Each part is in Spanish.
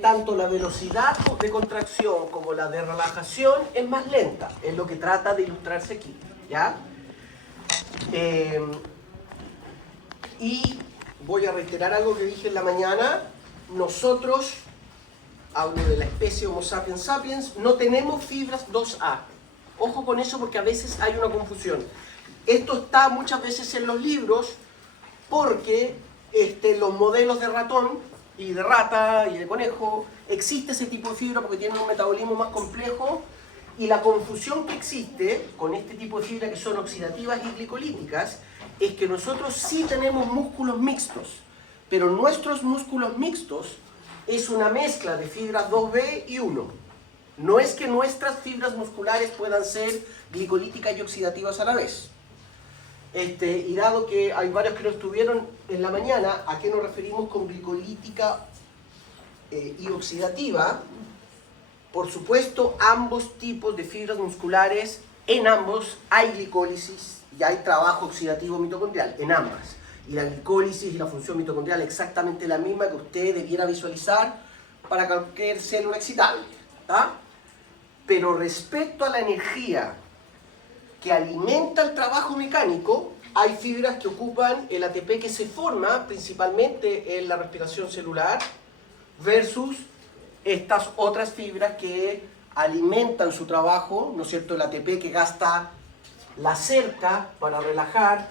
Tanto la velocidad de contracción como la de relajación es más lenta, es lo que trata de ilustrarse aquí, ¿ya? Y voy a reiterar algo que dije en la mañana. Nosotros, hablo de la especie Homo sapiens sapiens, no tenemos fibras 2A. Ojo con eso porque a veces hay una confusión. Esto está muchas veces en los libros porque los modelos de ratón y de rata y de conejo, existe ese tipo de fibra porque tienen un metabolismo más complejo, y la confusión que existe con este tipo de fibra que son oxidativas y glicolíticas es que nosotros sí tenemos músculos mixtos, pero nuestros músculos mixtos es una mezcla de fibras 2B y 1. No es que nuestras fibras musculares puedan ser glicolíticas y oxidativas a la vez. Y dado que hay varios que no estuvieron en la mañana, ¿a qué nos referimos con glicolítica y oxidativa? Por supuesto, ambos tipos de fibras musculares, en ambos hay glicólisis y hay trabajo oxidativo mitocondrial, en ambas. Y la glicólisis y la función mitocondrial exactamente la misma que usted debiera visualizar para cualquier célula excitable, ¿tá? Pero respecto a la energía que alimenta el trabajo mecánico, hay fibras que ocupan el ATP que se forma principalmente en la respiración celular versus estas otras fibras que alimentan su trabajo, ¿no es cierto? El ATP que gasta la cerca para relajar,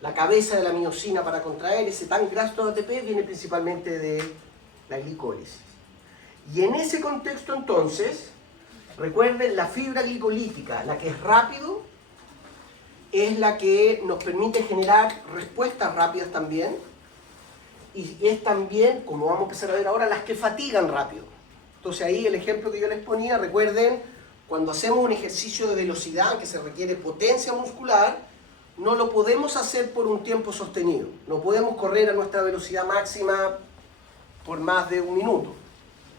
la cabeza de la miosina para contraer, ese tan graso de ATP viene principalmente de la glicólisis. Y en ese contexto entonces, recuerden, la fibra glicolítica, la que es rápido, es la que nos permite generar respuestas rápidas también, y es también, como vamos a empezar a ver ahora, las que fatigan rápido. Entonces ahí el ejemplo que yo les ponía, recuerden, cuando hacemos un ejercicio de velocidad que se requiere potencia muscular, no lo podemos hacer por un tiempo sostenido. No podemos correr a nuestra velocidad máxima por más de un minuto,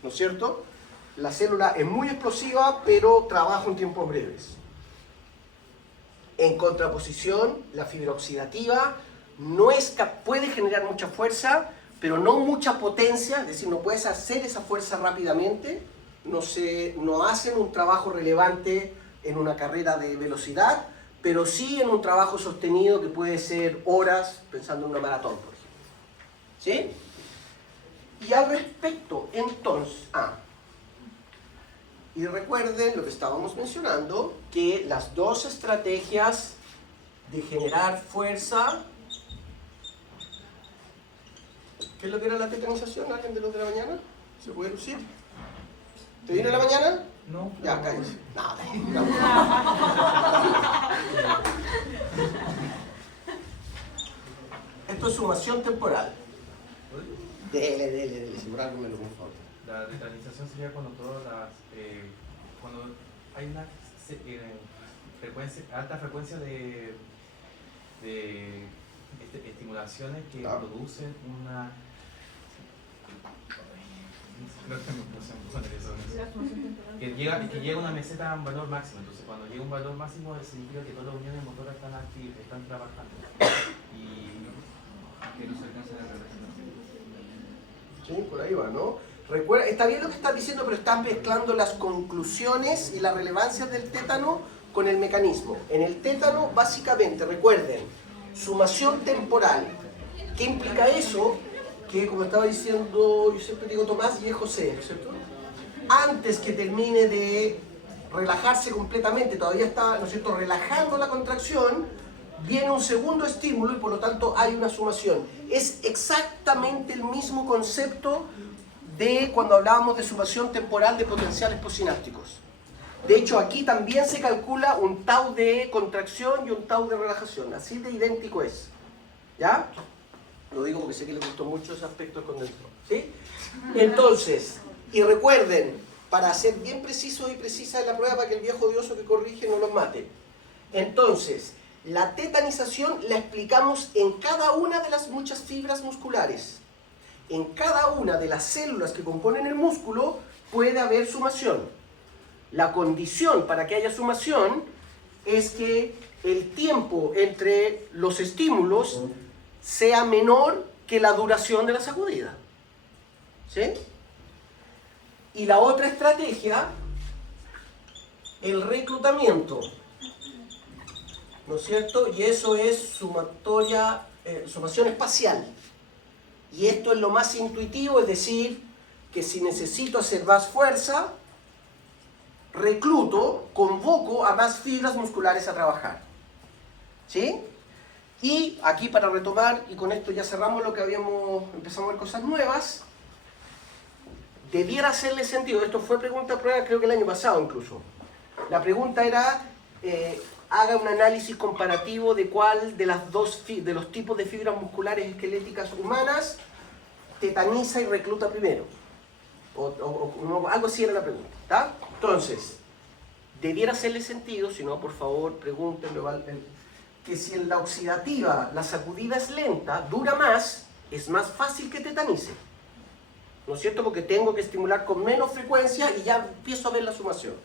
¿no es cierto? La célula es muy explosiva, pero trabaja en tiempos breves. En contraposición, la fibra oxidativa puede generar mucha fuerza, pero no mucha potencia, es decir, no puedes hacer esa fuerza rápidamente, no hacen un trabajo relevante en una carrera de velocidad, pero sí en un trabajo sostenido que puede ser horas, pensando en una maratón, por ejemplo. ¿Sí? Y al respecto, entonces, y recuerden lo que estábamos mencionando, que las dos estrategias de generar fuerza, ¿qué es lo que era la tetanización? ¿Alguien de los de la mañana? ¿Se puede lucir? ¿Te viene la mañana? No. Ya, cállese. Nada. Esto es sumación temporal. Dele, si por algo me lo conformo. La tetanización sería cuando cuando hay una alta frecuencia de estimulaciones que producen una... que llega a una meseta a un valor máximo. Entonces cuando llega a un valor máximo significa que todas las uniones motoras están activas, están trabajando y que no se alcanza la representación. Sí, por ahí va, ¿no? Recuerda, está bien lo que estás diciendo, pero estás mezclando las conclusiones y las relevancias del tétano con el mecanismo. En el tétano, básicamente, recuerden, sumación temporal. ¿Qué implica eso? Que, como estaba diciendo, yo siempre digo Tomás y es José, ¿cierto? Antes que termine de relajarse completamente, todavía está, ¿no es cierto?, relajando la contracción, viene un segundo estímulo y por lo tanto hay una sumación. Es exactamente el mismo concepto de cuando hablábamos de sumación temporal de potenciales postsinápticos. De hecho, aquí también se calcula un tau de contracción y un tau de relajación. Así de idéntico es. ¿Ya? Lo digo porque sé que les gustó mucho ese aspecto del condensador. ¿Sí? Entonces, y recuerden, para ser bien preciso y precisa en la prueba, para que el viejo odioso que corrige no los mate. Entonces, la tetanización la explicamos en cada una de las muchas fibras musculares. En cada una de las células que componen el músculo puede haber sumación. La condición para que haya sumación es que el tiempo entre los estímulos sea menor que la duración de la sacudida. ¿Sí? Y la otra estrategia, el reclutamiento, ¿no es cierto? Y eso es sumación espacial. Y esto es lo más intuitivo, es decir, que si necesito hacer más fuerza, recluto, convoco a más fibras musculares a trabajar. ¿Sí? Y aquí para retomar, y con esto ya cerramos lo que empezamos a ver cosas nuevas, debiera hacerle sentido, esto fue pregunta prueba creo que el año pasado incluso. La pregunta era, haga un análisis comparativo de cuál de los tipos de fibras musculares esqueléticas humanas tetaniza y recluta primero. Algo así era la pregunta. ¿Tá? Entonces, debiera hacerle sentido, si no, por favor, pregúntenme, que si en la oxidativa la sacudida es lenta, dura más, es más fácil que tetanice. ¿No es cierto? Porque tengo que estimular con menos frecuencia y ya empiezo a ver la sumación.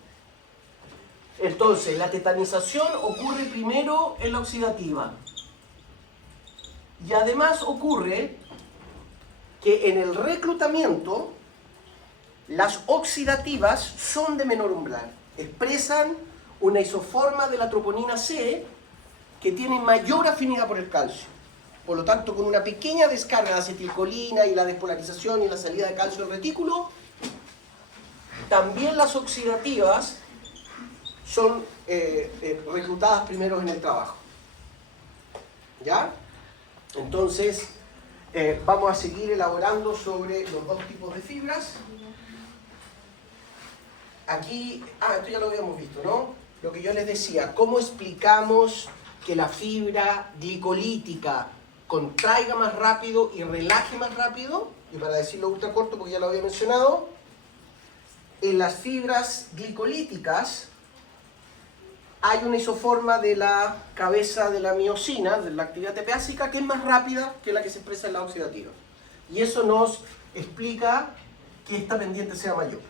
Entonces, la tetanización ocurre primero en la oxidativa. Y además ocurre que en el reclutamiento, las oxidativas son de menor umbral. Expresan una isoforma de la troponina C que tiene mayor afinidad por el calcio. Por lo tanto, con una pequeña descarga de acetilcolina y la despolarización y la salida de calcio del retículo, también las oxidativas son reclutadas primero en el trabajo. ¿Ya? Entonces, vamos a seguir elaborando sobre los dos tipos de fibras. Aquí, esto ya lo habíamos visto, ¿no? Lo que yo les decía, ¿cómo explicamos que la fibra glicolítica contraiga más rápido y relaje más rápido? Y para decirlo ultra corto, porque ya lo había mencionado, en las fibras glicolíticas hay una isoforma de la cabeza de la miosina, de la actividad tepeácica, que es más rápida que la que se expresa en la oxidativa. Y eso nos explica que esta pendiente sea mayor.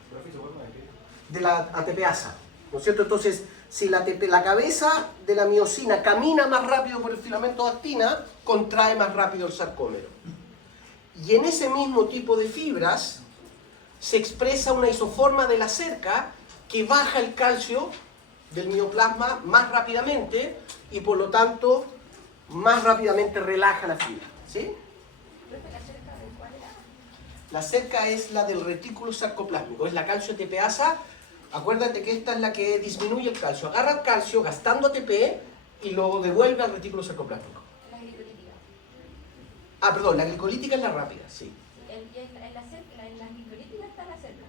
De la ATPasa, ¿no es cierto? Entonces, si la cabeza de la miosina camina más rápido por el filamento de actina, contrae más rápido el sarcómero. Y en ese mismo tipo de fibras se expresa una isoforma de la cerca que baja el calcio del mioplasma más rápidamente y por lo tanto más rápidamente relaja la fibra. ¿Sí? La cerca es la del retículo sarcoplásmico, es la calcio ATPasa. Acuérdate que esta es la que disminuye el calcio. Agarra el calcio gastando ATP y lo devuelve al retículo sarcoplásmico. La glicolítica. Perdón, la glicolítica es la rápida, sí. En la glicolítica está la cerca.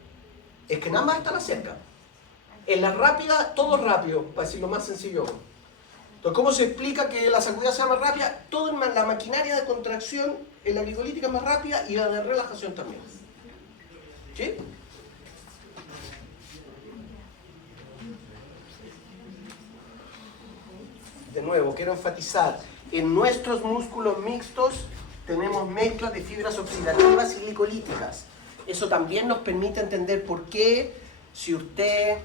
Es que nada más está la cerca. En la rápida, todo es rápido, para decirlo más sencillo. Entonces, ¿cómo se explica que la sacudida sea más rápida? Toda la maquinaria de contracción en la glicolítica es más rápida y la de relajación también. ¿Sí? De nuevo, quiero enfatizar, en nuestros músculos mixtos tenemos mezclas de fibras oxidativas y glicolíticas. Eso también nos permite entender por qué, si usted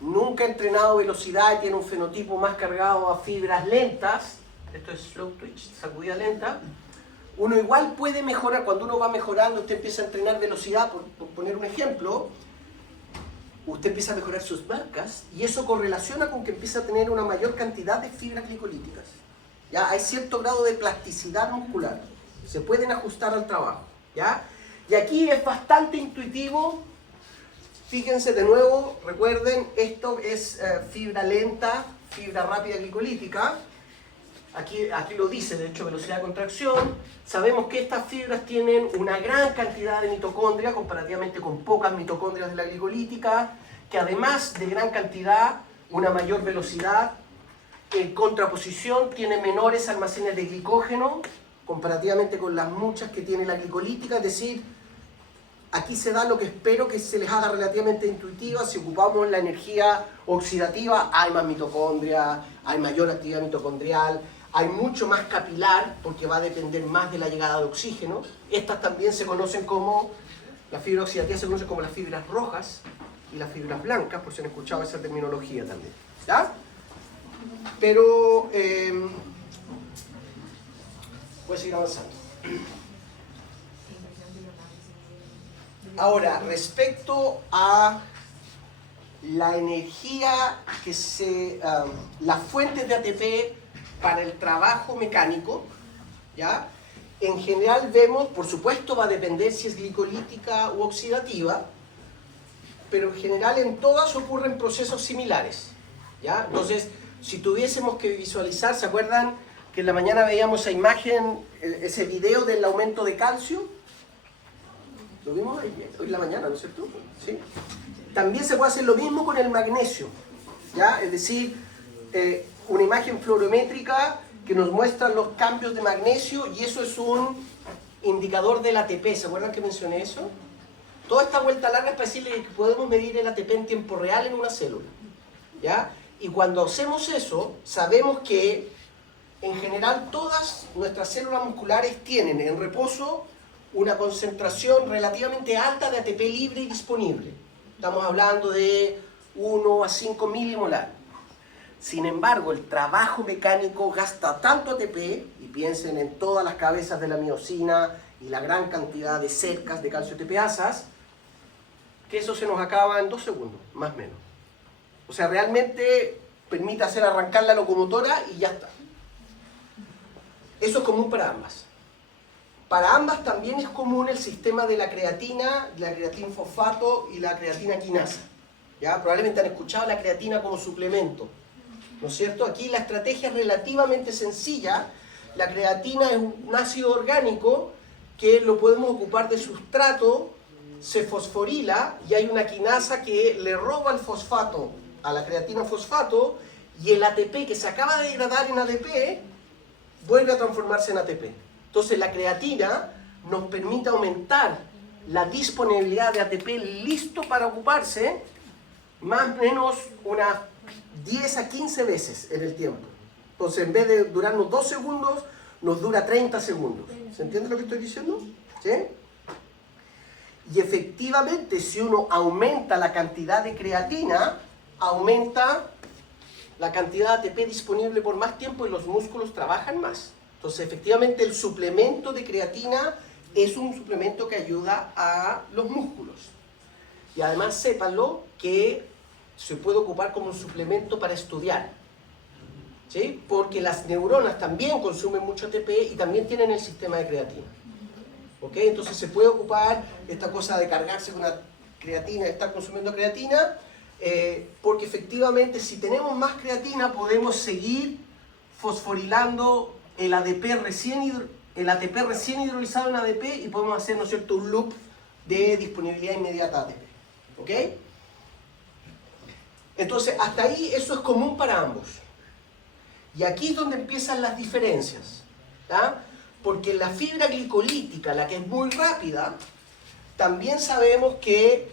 nunca ha entrenado velocidad y tiene un fenotipo más cargado a fibras lentas, esto es slow twitch, sacudida lenta, uno igual puede mejorar. Cuando uno va mejorando, usted empieza a entrenar velocidad, por poner un ejemplo, usted empieza a mejorar sus marcas y eso correlaciona con que empieza a tener una mayor cantidad de fibras glicolíticas. ¿Ya? Hay cierto grado de plasticidad muscular, se pueden ajustar al trabajo. ¿Ya? Y aquí es bastante intuitivo. Fíjense de nuevo, recuerden, esto es fibra lenta, fibra rápida glicolítica. Aquí lo dice, de hecho, velocidad de contracción. Sabemos que estas fibras tienen una gran cantidad de mitocondria, comparativamente con pocas mitocondrias de la glicolítica, que además de gran cantidad, una mayor velocidad. En contraposición, tiene menores almacenes de glicógeno, comparativamente con las muchas que tiene la glicolítica, es decir, aquí se da lo que espero que se les haga relativamente intuitiva. Si ocupamos la energía oxidativa, hay más mitocondria, hay mayor actividad mitocondrial, hay mucho más capilar, porque va a depender más de la llegada de oxígeno. Estas también se conocen como, la fibra oxidativa se conoce como las fibras rojas y las fibras blancas, por si han escuchado esa terminología también. ¿Ya? Pero, voy a seguir avanzando. Ahora, respecto a la energía que las fuentes de ATP para el trabajo mecánico, ¿ya? En general vemos, por supuesto va a depender si es glicolítica u oxidativa, pero en general en todas ocurren procesos similares, ¿ya? Entonces, si tuviésemos que visualizar, ¿se acuerdan que en la mañana veíamos esa imagen, ese video del aumento de calcio? Lo vimos hoy en la mañana, ¿no es cierto? ¿Sí? También se puede hacer lo mismo con el magnesio, ¿ya? Es decir, una imagen fluorométrica que nos muestra los cambios de magnesio y eso es un indicador del ATP. ¿Se acuerdan que mencioné eso? Toda esta vuelta larga es para decirle que podemos medir el ATP en tiempo real en una célula, ¿ya? Y cuando hacemos eso, sabemos que en general todas nuestras células musculares tienen en reposo una concentración relativamente alta de ATP libre y disponible. Estamos hablando de 1 a 5 milimolar. Sin embargo, el trabajo mecánico gasta tanto ATP, y piensen en todas las cabezas de la miosina y la gran cantidad de cercas de calcio ATPasas, que eso se nos acaba en 2 segundos, más o menos. O sea, realmente permite hacer arrancar la locomotora y ya está. Eso es común para ambas. Para ambas también es común el sistema de la creatina fosfato y la creatina quinasa. ¿Ya? Probablemente han escuchado la creatina como suplemento, ¿no es cierto? Aquí la estrategia es relativamente sencilla. La creatina es un ácido orgánico que lo podemos ocupar de sustrato, se fosforila y hay una quinasa que le roba el fosfato a la creatina fosfato y el ATP que se acaba de degradar en ADP vuelve a transformarse en ATP. Entonces la creatina nos permite aumentar la disponibilidad de ATP listo para ocuparse más o menos unas 10 a 15 veces en el tiempo. Entonces en vez de durarnos 2 segundos, nos dura 30 segundos. ¿Se entiende lo que estoy diciendo? ¿Sí? Y efectivamente, si uno aumenta la cantidad de creatina, aumenta la cantidad de ATP disponible por más tiempo y los músculos trabajan más. Entonces, efectivamente, el suplemento de creatina es un suplemento que ayuda a los músculos. Y además, sépanlo que se puede ocupar como un suplemento para estudiar, ¿sí? Porque las neuronas también consumen mucho ATP y también tienen el sistema de creatina. ¿Ok? Entonces se puede ocupar esta cosa de cargarse con una creatina, de estar consumiendo creatina, porque efectivamente si tenemos más creatina podemos seguir fosforilando el ATP recién hidrolizado en ADP y podemos hacer, ¿no es cierto?, un loop de disponibilidad inmediata de ATP. ¿Ok? Entonces, hasta ahí eso es común para ambos. Y aquí es donde empiezan las diferencias, ¿tá? Porque la fibra glicolítica, la que es muy rápida, también sabemos que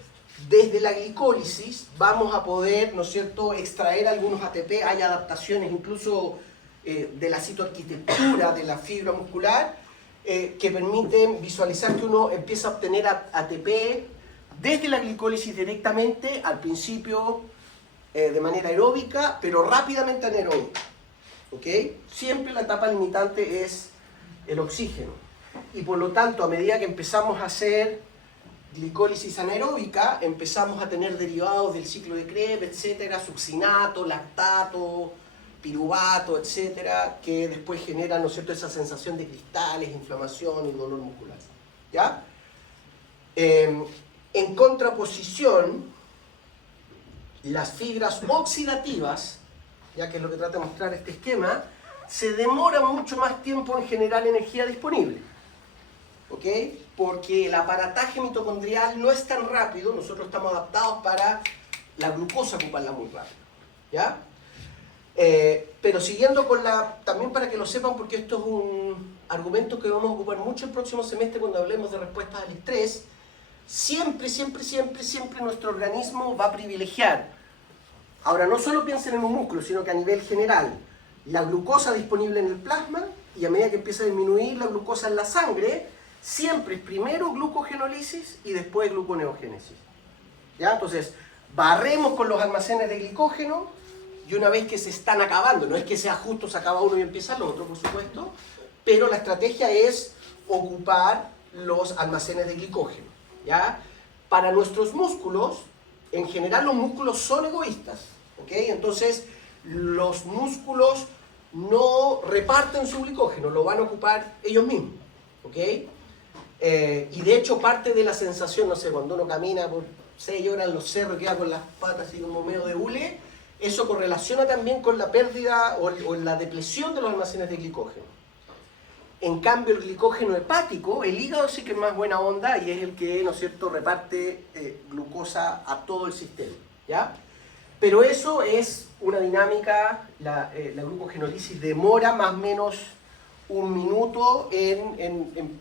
desde la glicólisis vamos a poder, ¿no es cierto?, extraer algunos ATP. Hay adaptaciones incluso de la citoarquitectura de la fibra muscular que permiten visualizar que uno empieza a obtener ATP desde la glicólisis directamente, al principio de manera aeróbica, pero rápidamente anaeróbica. ¿Ok? Siempre la etapa limitante es el oxígeno. Y por lo tanto, a medida que empezamos a hacer glicólisis anaeróbica, empezamos a tener derivados del ciclo de Krebs, etcétera, succinato, lactato, piruvato, etcétera, que después generan, ¿no es cierto?, esa sensación de cristales, inflamación y dolor muscular. ¿Ya? En contraposición, las fibras oxidativas, ya que es lo que trata de mostrar este esquema, se demora mucho más tiempo en generar energía disponible. ¿Ok? Porque el aparataje mitocondrial no es tan rápido, nosotros estamos adaptados para la glucosa ocuparla muy rápido. ¿Ya? Pero siguiendo con también para que lo sepan, porque esto es un argumento que vamos a ocupar mucho el próximo semestre cuando hablemos de respuestas al estrés, siempre nuestro organismo va a privilegiar. Ahora, no solo piensen en un músculo, sino que a nivel general, la glucosa disponible en el plasma, y a medida que empieza a disminuir la glucosa en la sangre, siempre es primero glucogenólisis y después gluconeogénesis. ¿Ya? Entonces, barremos con los almacenes de glicógeno, y una vez que se están acabando, no es que sea justo se acaba uno y empieza el otro, por supuesto, pero la estrategia es ocupar los almacenes de glicógeno. ¿Ya? para nuestros músculos, en general los músculos son egoístas, ¿ok? Entonces, los músculos no reparten su glicógeno, lo van a ocupar ellos mismos, ¿ok? Y de hecho parte de la sensación, no sé, cuando uno camina por 6 horas en los cerros, queda con las patas así como medio de hule, eso correlaciona también con la pérdida o la depresión de los almacenes de glicógeno. En cambio, el glicógeno hepático, el hígado sí que es más buena onda y es el que, ¿no es cierto?, reparte glucosa a todo el sistema, ¿ya? Pero eso es una dinámica, la glucogenólisis demora más o menos 1 minuto en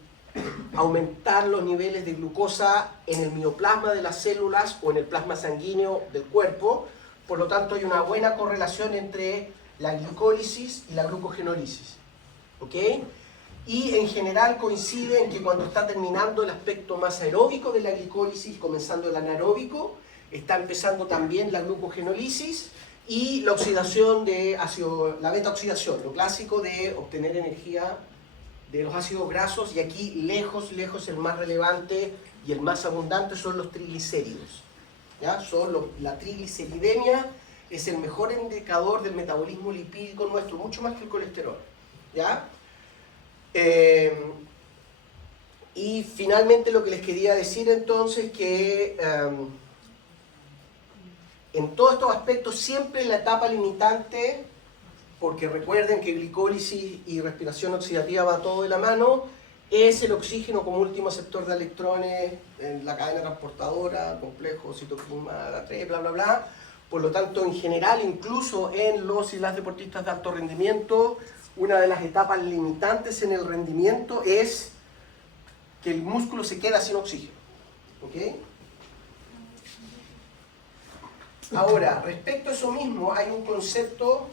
aumentar los niveles de glucosa en el mioplasma de las células o en el plasma sanguíneo del cuerpo. Por lo tanto, hay una buena correlación entre la glicólisis y la glucogenólisis, ¿ok? Y en general coincide en que cuando está terminando el aspecto más aeróbico de la glicólisis, comenzando el anaeróbico, está empezando también la glucogenólisis y la oxidación de ácido, la beta-oxidación, lo clásico de obtener energía de los ácidos grasos, y aquí lejos el más relevante y el más abundante son los triglicéridos, ¿ya? La trigliceridemia es el mejor indicador del metabolismo lipídico nuestro, mucho más que el colesterol, ¿ya? Y finalmente lo que les quería decir entonces que en todos estos aspectos siempre la etapa limitante, porque recuerden que glicólisis y respiración oxidativa va todo de la mano, es el oxígeno como último aceptor de electrones en la cadena transportadora, complejo citocromo 3, bla bla bla. Por lo tanto, en general, incluso en los y las deportistas de alto rendimiento, una de las etapas limitantes en el rendimiento es que el músculo se queda sin oxígeno, ¿ok? Ahora, respecto a eso mismo, hay un concepto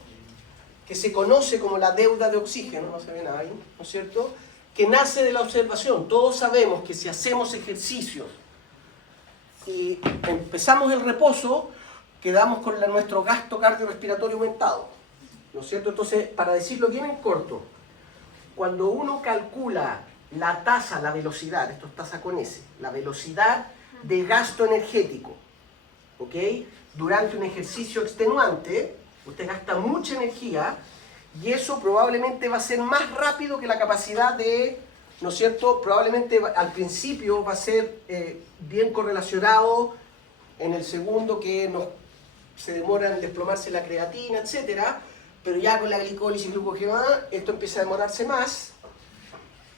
que se conoce como la deuda de oxígeno, no se ve nada ahí, ¿no es cierto?, que nace de la observación. Todos sabemos que si hacemos ejercicios y empezamos el reposo, quedamos con nuestro gasto cardiorrespiratorio aumentado, ¿no es cierto? Entonces, para decirlo bien en corto, cuando uno calcula la tasa, la velocidad, esto es tasa con S, la velocidad de gasto energético, ¿ok?, durante un ejercicio extenuante, usted gasta mucha energía y eso probablemente va a ser más rápido que la capacidad de, ¿no es cierto?, probablemente al principio va a ser bien correlacionado en el segundo que se demora en desplomarse la creatina, etcétera, pero ya con la glicólisis y glucógeno esto empieza a demorarse más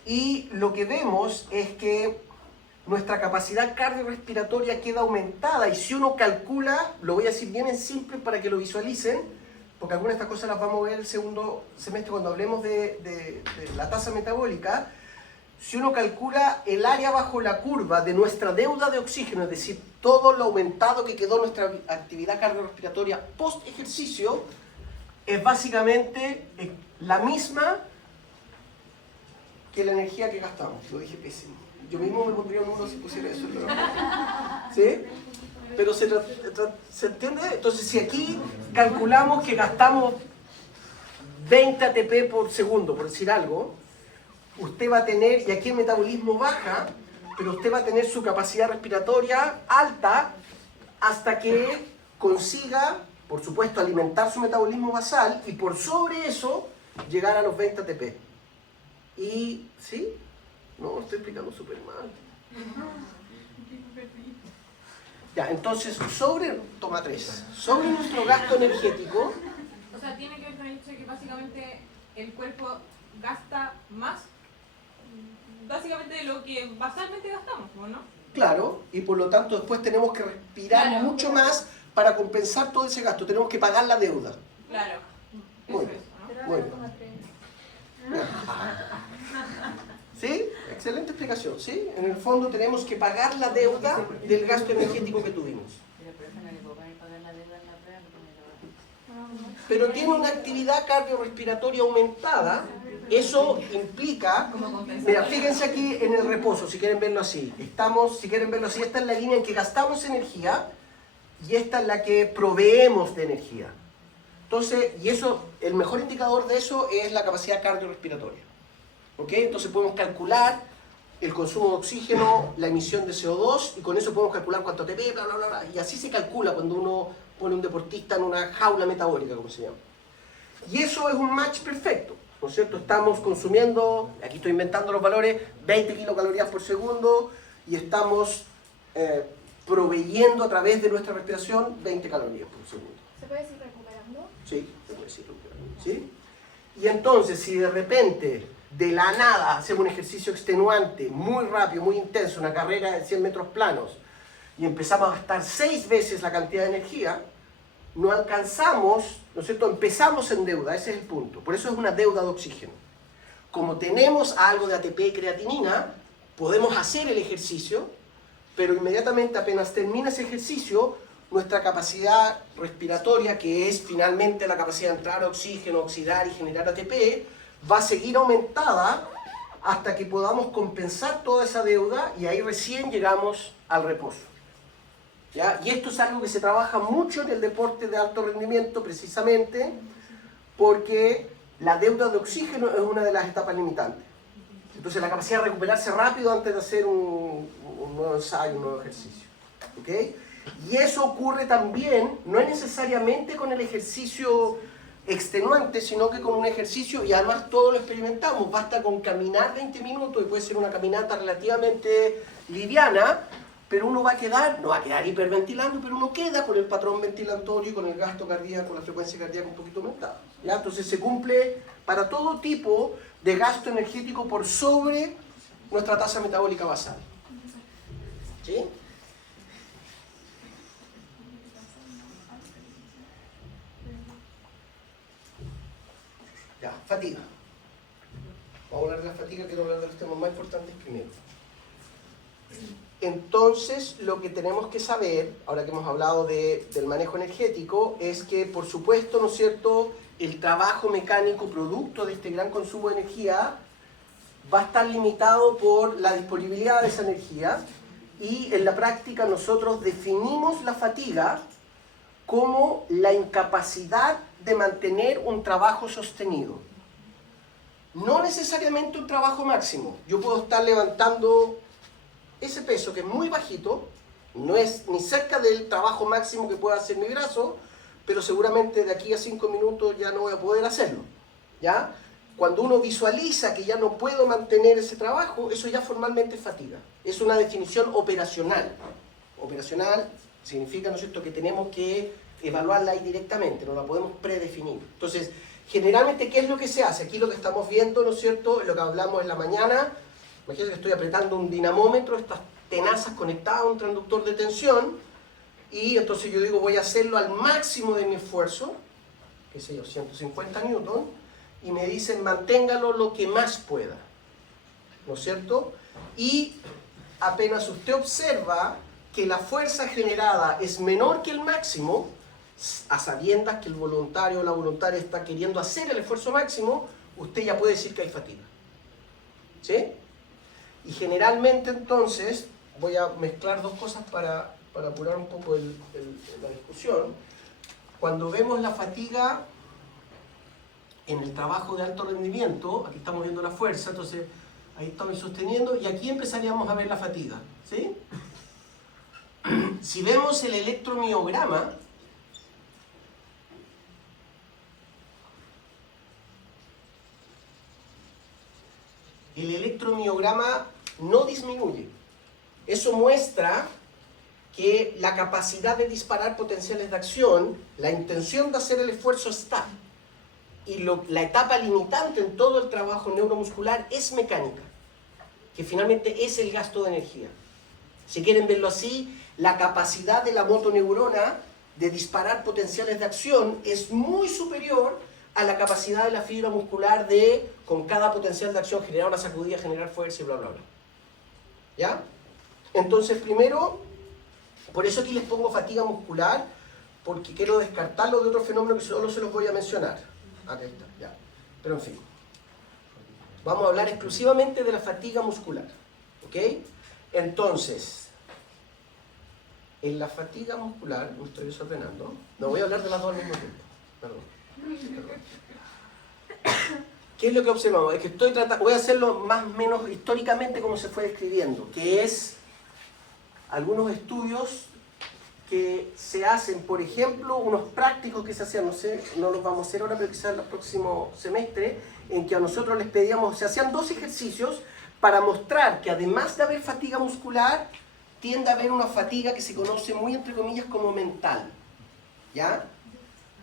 y lo que vemos es que nuestra capacidad cardiorrespiratoria queda aumentada y si uno calcula, lo voy a decir bien en simple para que lo visualicen, porque algunas de estas cosas las vamos a ver el segundo semestre cuando hablemos de la tasa metabólica. Si uno calcula el área bajo la curva de nuestra deuda de oxígeno, es decir, todo lo aumentado que quedó nuestra actividad cardiorrespiratoria post ejercicio, es básicamente la misma que la energía que gastamos. Lo dije pésimo. Yo mismo me pondría un 1 si pusiera eso. ¿Sí? Pero ¿se entiende? Entonces, si aquí calculamos que gastamos 20 ATP por segundo, por decir algo, usted va a tener, y aquí el metabolismo baja, pero usted va a tener su capacidad respiratoria alta hasta que consiga, por supuesto, alimentar su metabolismo basal y por sobre eso llegar a los 20 ATP. Y, ¿sí? No, estoy explicando súper mal. Ya, entonces, toma 3, sobre nuestro gasto energético. O sea, tiene que ver con el hecho de que básicamente el cuerpo gasta más, básicamente de lo que basalmente gastamos, ¿no? Claro, y por lo tanto después tenemos que respirar mucho más para compensar todo ese gasto. Tenemos que pagar la deuda. Claro. Bueno, bueno. ¿Sí? Excelente explicación, ¿sí? En el fondo tenemos que pagar la deuda del gasto energético que tuvimos. Pero tiene una actividad cardiorrespiratoria aumentada, eso implica, mira, fíjense aquí en el reposo, si quieren verlo así. Si quieren verlo así, esta es la línea en que gastamos energía y esta es la que proveemos de energía. Entonces, y eso, el mejor indicador de eso es la capacidad cardiorrespiratoria. ¿Ok? Entonces podemos calcular el consumo de oxígeno, la emisión de CO2, y con eso podemos calcular cuánto ATP, bla, bla, bla, bla. Y así se calcula cuando uno pone un deportista en una jaula metabólica, como se llama. Y eso es un match perfecto, ¿no es cierto? Estamos consumiendo, aquí estoy inventando los valores, 20 kilocalorías por segundo, y estamos proveyendo a través de nuestra respiración 20 calorías por segundo. ¿Se puede decir recuperando? Sí, se puede decir recuperando, ¿sí? Y entonces, si de repente, de la nada, hacemos un ejercicio extenuante, muy rápido, muy intenso, una carrera de 100 metros planos, y empezamos a gastar 6 veces la cantidad de energía, no alcanzamos, ¿no es cierto? Empezamos en deuda, ese es el punto. Por eso es una deuda de oxígeno. Como tenemos algo de ATP y creatinina, podemos hacer el ejercicio, pero inmediatamente apenas termina ese ejercicio, nuestra capacidad respiratoria, que es finalmente la capacidad de entrar oxígeno, oxidar y generar ATP, va a seguir aumentada hasta que podamos compensar toda esa deuda y ahí recién llegamos al reposo. ¿Ya? Y esto es algo que se trabaja mucho en el deporte de alto rendimiento precisamente porque la deuda de oxígeno es una de las etapas limitantes. Entonces la capacidad de recuperarse rápido antes de hacer un nuevo ensayo, un nuevo ejercicio. ¿Okay? Y eso ocurre también, no es necesariamente con el ejercicio extenuante, sino que con un ejercicio, y además todo lo experimentamos, basta con caminar 20 minutos, y puede ser una caminata relativamente liviana, pero uno va a quedar, no va a quedar hiperventilando, pero uno queda con el patrón ventilatorio y con el gasto cardíaco, con la frecuencia cardíaca un poquito aumentada. ¿Ya? Entonces se cumple para todo tipo de gasto energético por sobre nuestra tasa metabólica basal. ¿Sí? Ya, fatiga. Vamos a hablar de la fatiga, quiero hablar de los temas más importantes primero. Entonces, lo que tenemos que saber, ahora que hemos hablado del manejo energético, es que, por supuesto, ¿no es cierto?, el trabajo mecánico producto de este gran consumo de energía va a estar limitado por la disponibilidad de esa energía y en la práctica nosotros definimos la fatiga como la incapacidad de mantener un trabajo sostenido. No necesariamente un trabajo máximo. Yo puedo estar levantando ese peso que es muy bajito, no es ni cerca del trabajo máximo que pueda hacer mi brazo, pero seguramente de aquí a 5 minutos ya no voy a poder hacerlo. ¿Ya? Cuando uno visualiza que ya no puedo mantener ese trabajo, eso ya formalmente es fatiga. Es una definición operacional. Operacional significa, ¿no es cierto?, que tenemos que evaluarla ahí directamente, no la podemos predefinir. Entonces, generalmente, ¿qué es lo que se hace? Aquí lo que estamos viendo, ¿no es cierto?, lo que hablamos en la mañana. Imagínense que estoy apretando un dinamómetro, estas tenazas conectadas a un transductor de tensión, y entonces yo digo, voy a hacerlo al máximo de mi esfuerzo, qué sé yo, 150 newton, y me dicen, manténgalo lo que más pueda, ¿no es cierto? Y apenas usted observa que la fuerza generada es menor que el máximo, a sabiendas que el voluntario o la voluntaria está queriendo hacer el esfuerzo máximo, usted ya puede decir que hay fatiga. ¿Sí? Y generalmente entonces, voy a mezclar dos cosas para apurar un poco la discusión. Cuando vemos la fatiga en el trabajo de alto rendimiento, aquí estamos viendo la fuerza, entonces ahí estamos sosteniendo, y aquí empezaríamos a ver la fatiga. ¿Sí? Si vemos el electromiograma, el electromiograma no disminuye. Eso muestra que la capacidad de disparar potenciales de acción, la intención de hacer el esfuerzo está. Y la etapa limitante en todo el trabajo neuromuscular es mecánica, que finalmente es el gasto de energía. Si quieren verlo así, la capacidad de la motoneurona de disparar potenciales de acción es muy superior a la capacidad de la fibra muscular de, con cada potencial de acción, generar una sacudida, generar fuerza y bla, bla, bla. ¿Ya? Entonces, primero, por eso aquí les pongo fatiga muscular, porque quiero descartarlo de otros fenómenos que solo se los voy a mencionar. Acá está, ya. Pero en fin. Vamos a hablar exclusivamente de la fatiga muscular. ¿Ok? Entonces, en la fatiga muscular, me estoy desordenando, no voy a hablar de las dos al mismo tiempo. Perdón. ¿Qué es lo que observamos? Es que voy a hacerlo más o menos históricamente como se fue describiendo, que es algunos estudios que se hacen, por ejemplo, unos prácticos que se hacían, no sé, no los vamos a hacer ahora, pero quizás el próximo semestre, en que a nosotros les pedíamos, se hacían 2 ejercicios para mostrar que además de haber fatiga muscular, tiende a haber una fatiga que se conoce muy entre comillas como mental, ¿ya?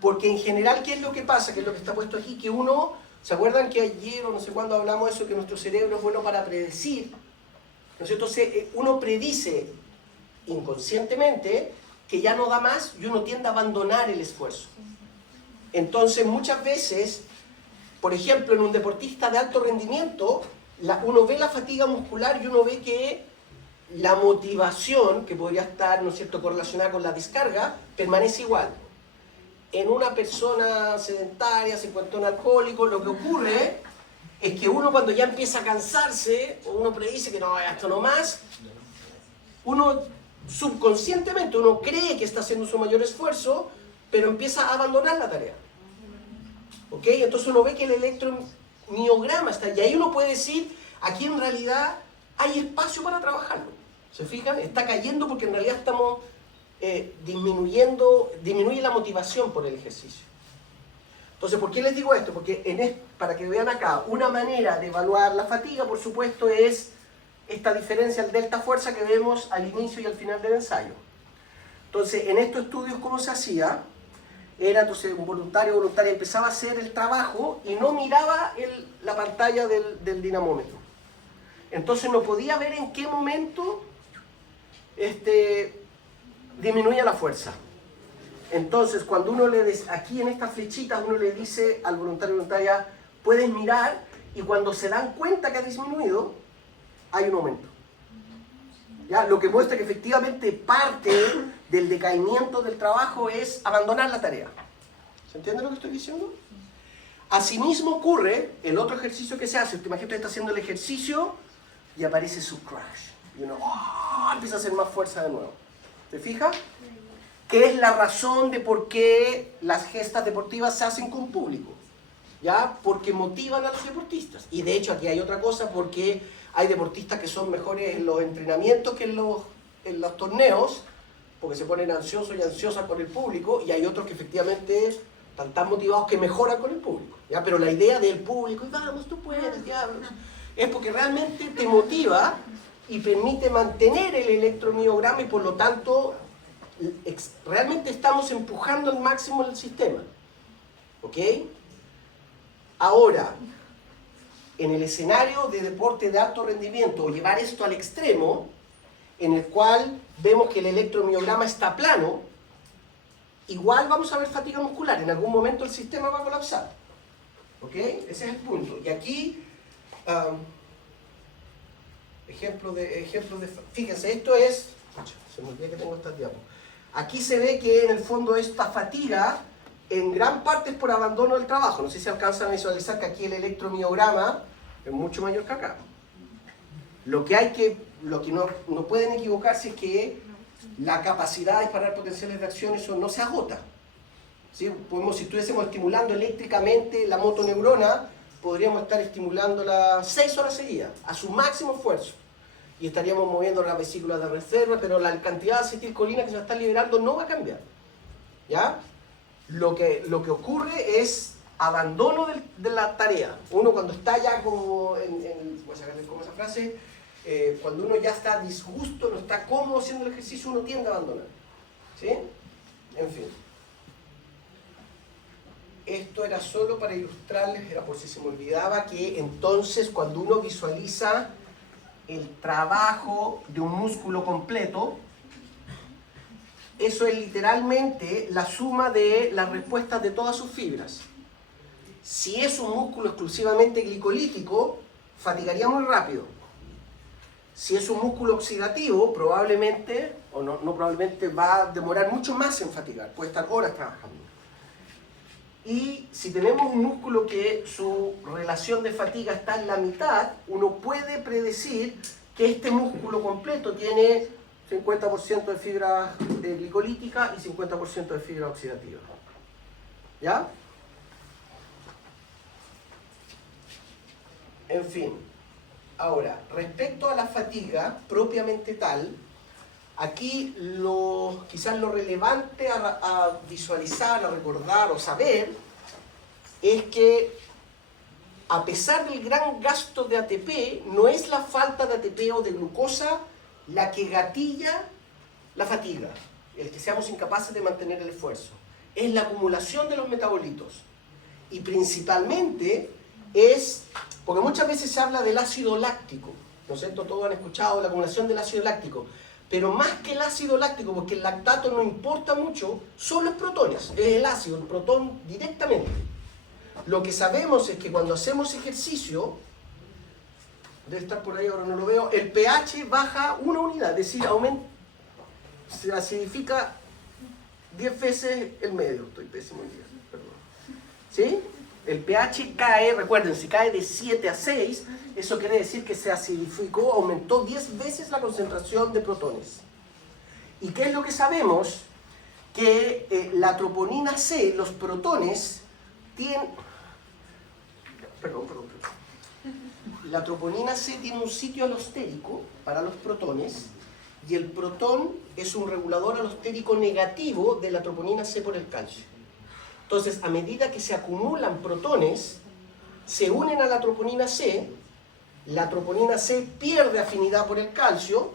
Porque en general, ¿qué es lo que pasa? Que es lo que está puesto aquí, que uno, ¿se acuerdan que ayer o no sé cuándo hablamos de eso, que nuestro cerebro es bueno para predecir? ¿No es cierto? Entonces, uno predice inconscientemente que ya no da más y uno tiende a abandonar el esfuerzo. Entonces, muchas veces, por ejemplo, en un deportista de alto rendimiento, uno ve la fatiga muscular y uno ve que la motivación, que podría estar, ¿no es cierto?, correlacionada con la descarga, permanece igual. En una persona sedentaria, cincuentón alcohólico, lo que ocurre es que uno cuando ya empieza a cansarse, o uno predice que no, esto no más, uno subconscientemente, uno cree que está haciendo su mayor esfuerzo, pero empieza a abandonar la tarea. ¿Ok? Entonces uno ve que el electromiograma está, y ahí uno puede decir, aquí en realidad hay espacio para trabajarlo. ¿Se fijan? Está cayendo porque en realidad estamos disminuye la motivación por el ejercicio. Entonces, ¿por qué les digo esto? Porque para que vean acá, una manera de evaluar la fatiga, por supuesto, es esta diferencia, el delta fuerza que vemos al inicio y al final del ensayo. Entonces, en estos estudios, ¿cómo se hacía? Era, entonces, un voluntario o voluntaria empezaba a hacer el trabajo y no miraba la pantalla del dinamómetro. Entonces, no podía ver en qué momento disminuía la fuerza. Entonces, cuando uno aquí en estas flechitas, uno le dice al voluntario o voluntaria, puedes mirar, y cuando se dan cuenta que ha disminuido, hay un aumento. ¿Ya? Lo que muestra que efectivamente parte del decaimiento del trabajo es abandonar la tarea. ¿Se entiende lo que estoy diciendo? Asimismo ocurre el otro ejercicio que se hace. Imagínate que está haciendo el ejercicio y aparece su crash. Y uno empieza a hacer más fuerza de nuevo. ¿Te fijas? ¿Qué es la razón de por qué las gestas deportivas se hacen con público? ¿Ya? Porque motivan a los deportistas. Y de hecho aquí hay otra cosa, porque hay deportistas que son mejores en los entrenamientos que en los torneos, porque se ponen ansiosos y ansiosas con el público, y hay otros que efectivamente están tan motivados que mejoran con el público. ¿Ya? Pero la idea del público, vamos, tú puedes, diablos, es porque realmente te motiva y permite mantener el electromiograma y por lo tanto realmente estamos empujando al máximo el sistema. ¿Ok? Ahora, en el escenario de deporte de alto rendimiento, o llevar esto al extremo, en el cual vemos que el electromiograma está plano, igual vamos a ver fatiga muscular. En algún momento el sistema va a colapsar. ¿Ok? Ese es el punto. Y aquí, ejemplo de fíjense, esto es, se me olvida que tengo estas diapos. Aquí se ve que en el fondo esta fatiga en gran parte es por abandono del trabajo. No sé si alcanzan a visualizar que aquí el electromiograma es mucho mayor que acá. Lo que no pueden equivocarse es que la capacidad de disparar potenciales de acción, eso no se agota. ¿Sí? Si estuviésemos estimulando eléctricamente la motoneurona, podríamos estar estimulándola 6 horas seguidas, a su máximo esfuerzo. Y estaríamos moviendo las vesículas de reserva, pero la cantidad de acetilcolina que se va a estar liberando no va a cambiar. ¿Ya? Lo que ocurre es abandono de la tarea. Uno cuando está ya como voy a sacarle como esa frase, cuando uno ya está a disgusto, no está cómodo haciendo el ejercicio, uno tiende a abandonar. ¿Sí? En fin. Esto era solo para ilustrarles, era por si se me olvidaba, que entonces cuando uno visualiza el trabajo de un músculo completo, eso es literalmente la suma de las respuestas de todas sus fibras. Si es un músculo exclusivamente glicolítico, fatigaría muy rápido. Si es un músculo oxidativo, probablemente, o no probablemente, va a demorar mucho más en fatigar, puede estar horas trabajando. Y si tenemos un músculo que su relación de fatiga está en la mitad, uno puede predecir que este músculo completo tiene 50% de fibra glicolítica y 50% de fibra oxidativa. ¿Ya? En fin. Ahora, respecto a la fatiga propiamente tal, aquí quizás lo relevante a visualizar, a recordar o saber es que a pesar del gran gasto de ATP, no es la falta de ATP o de glucosa la que gatilla la fatiga, el que seamos incapaces de mantener el esfuerzo. Es la acumulación de los metabolitos. Y principalmente es, porque muchas veces se habla del ácido láctico, ¿no es cierto? Todos han escuchado la acumulación del ácido láctico. Pero más que el ácido láctico, porque el lactato no importa mucho, son los protones, es el ácido, el protón directamente. Lo que sabemos es que cuando hacemos ejercicio, debe estar por ahí, ahora no lo veo, el pH baja una unidad, es decir, se acidifica 10 veces el medio. Estoy pésimo en día, perdón. ¿Sí? El pH cae, recuerden, si cae de 7 a 6, eso quiere decir que se acidificó, aumentó 10 veces la concentración de protones. ¿Y qué es lo que sabemos? Que la troponina C, los protones, tienen... Perdón. La troponina C tiene un sitio alostérico para los protones y el protón es un regulador alostérico negativo de la troponina C por el calcio. Entonces, a medida que se acumulan protones, se unen a la troponina C pierde afinidad por el calcio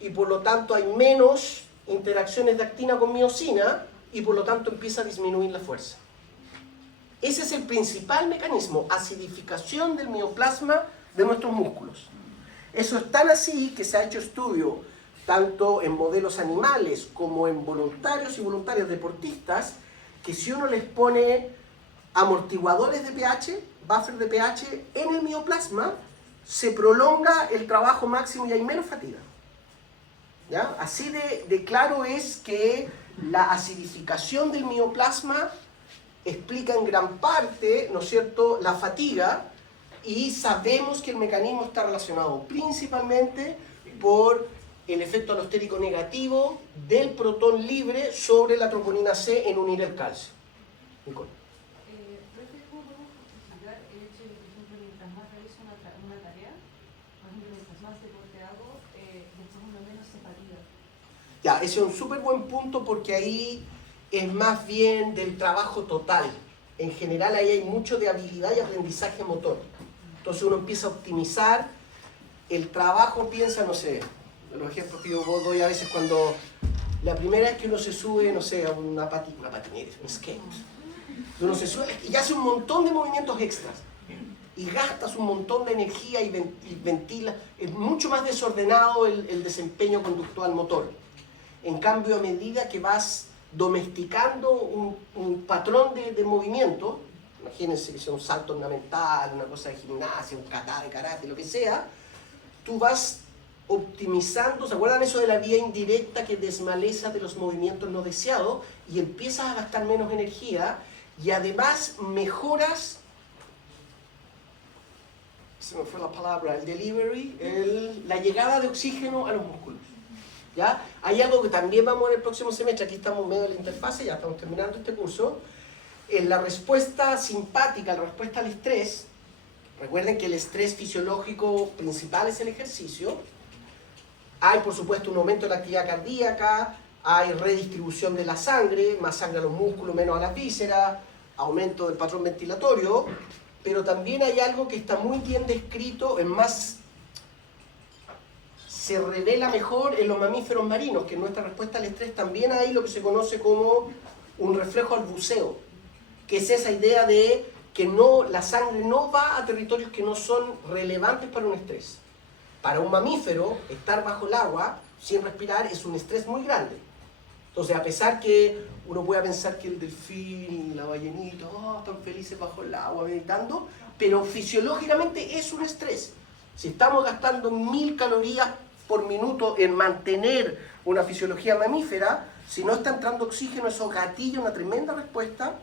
y por lo tanto hay menos interacciones de actina con miosina y por lo tanto empieza a disminuir la fuerza. Ese es el principal mecanismo, acidificación del mioplasma de nuestros músculos. Eso es tan así que se ha hecho estudio tanto en modelos animales como en voluntarios y voluntarias deportistas, que si uno les pone amortiguadores de pH, buffer de pH en el mioplasma, se prolonga el trabajo máximo y hay menos fatiga. ¿Ya? Así de claro es que la acidificación del mioplasma explica en gran parte, ¿no es cierto?, la fatiga, y sabemos que el mecanismo está relacionado principalmente por el efecto alostérico negativo del protón libre sobre la troponina C en unir el calcio. Nicole. Profe, ¿cómo podemos justificar el hecho de que, por ejemplo, mientras más realizo una tarea, por ejemplo, mientras más deporte hago, después uno menos se fatiga? Ya, ese es un súper buen punto porque ahí es más bien del trabajo total. En general ahí hay mucho de habilidad y aprendizaje motor. Entonces uno empieza a optimizar el trabajo, piensa, no sé, los ejemplos que yo doy a veces cuando la primera vez que uno se sube, no sé, a una patineta, un skate, uno se sube y hace un montón de movimientos extras y gastas un montón de energía y ventila, es mucho más desordenado el desempeño conductual motor. En cambio, a medida que vas domesticando un patrón de movimiento, imagínense que sea un salto ornamental, una cosa de gimnasia, un kata de karate, lo que sea, tú vas optimizando, ¿se acuerdan eso de la vía indirecta que desmaleza de los movimientos no deseados? Y empiezas a gastar menos energía y además mejoras, se me fue la palabra, el delivery, la llegada de oxígeno a los músculos. ¿Ya? Hay algo que también vamos a ver el próximo semestre, aquí estamos en medio de la interfase, ya estamos terminando este curso. En la respuesta simpática, la respuesta al estrés, recuerden que el estrés fisiológico principal es el ejercicio. Hay, por supuesto, un aumento de la actividad cardíaca, hay redistribución de la sangre, más sangre a los músculos, menos a las vísceras, aumento del patrón ventilatorio, pero también hay algo que está muy bien descrito, se revela mejor en los mamíferos marinos, que en nuestra respuesta al estrés también hay lo que se conoce como un reflejo al buceo, que es esa idea de que la sangre no va a territorios que no son relevantes para un estrés. Para un mamífero, estar bajo el agua, sin respirar, es un estrés muy grande. Entonces, a pesar que uno pueda pensar que el delfín, la ballenita, están felices bajo el agua, meditando, pero fisiológicamente es un estrés. Si estamos gastando 1000 calorías por minuto en mantener una fisiología mamífera, si no está entrando oxígeno, eso gatilla una tremenda respuesta.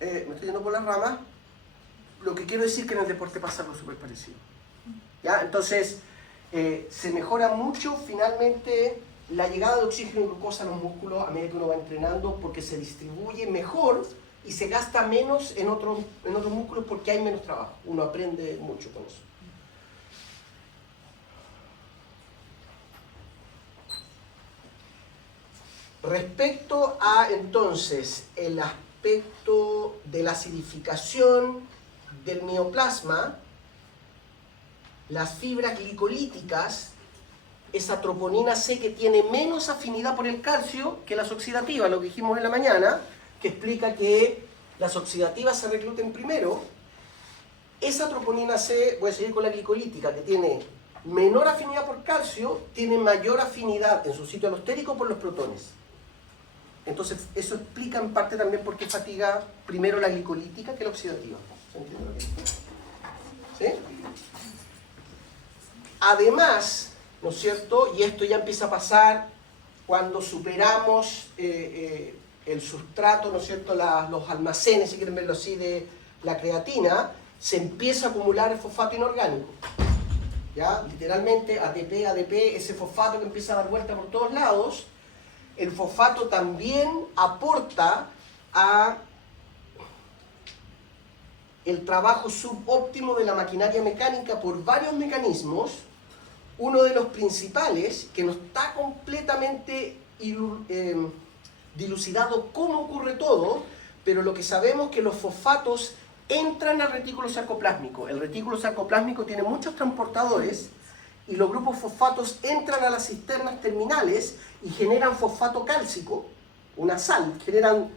Me estoy yendo por las ramas. Lo que quiero decir que en el deporte pasa algo súper parecido. ¿Ya? Entonces, se mejora mucho finalmente la llegada de oxígeno y glucosa a los músculos a medida que uno va entrenando porque se distribuye mejor y se gasta menos en otros músculos porque hay menos trabajo. Uno aprende mucho con eso. Respecto a, entonces, el aspecto de la acidificación del mioplasma, las fibras glicolíticas, esa troponina C que tiene menos afinidad por el calcio que las oxidativas, lo que dijimos en la mañana, que explica que las oxidativas se recluten primero. Esa troponina C, voy a seguir con la glicolítica, que tiene menor afinidad por calcio, tiene mayor afinidad en su sitio alostérico por los protones. Entonces, eso explica en parte también por qué fatiga primero la glicolítica que la oxidativa. ¿Se entiende lo que digo? ¿Sí? Además, ¿no es cierto? Y esto ya empieza a pasar cuando superamos el sustrato, ¿no es cierto? Los almacenes, si quieren verlo así, de la creatina, se empieza a acumular el fosfato inorgánico. ¿Ya? Literalmente, ATP, ADP, ese fosfato que empieza a dar vuelta por todos lados. El fosfato también aporta a el trabajo subóptimo de la maquinaria mecánica por varios mecanismos. Uno de los principales, que no está completamente dilucidado cómo ocurre todo, pero lo que sabemos es que los fosfatos entran al retículo sarcoplásmico. El retículo sarcoplásmico tiene muchos transportadores y los grupos fosfatos entran a las cisternas terminales y generan fosfato cálcico, una sal, generan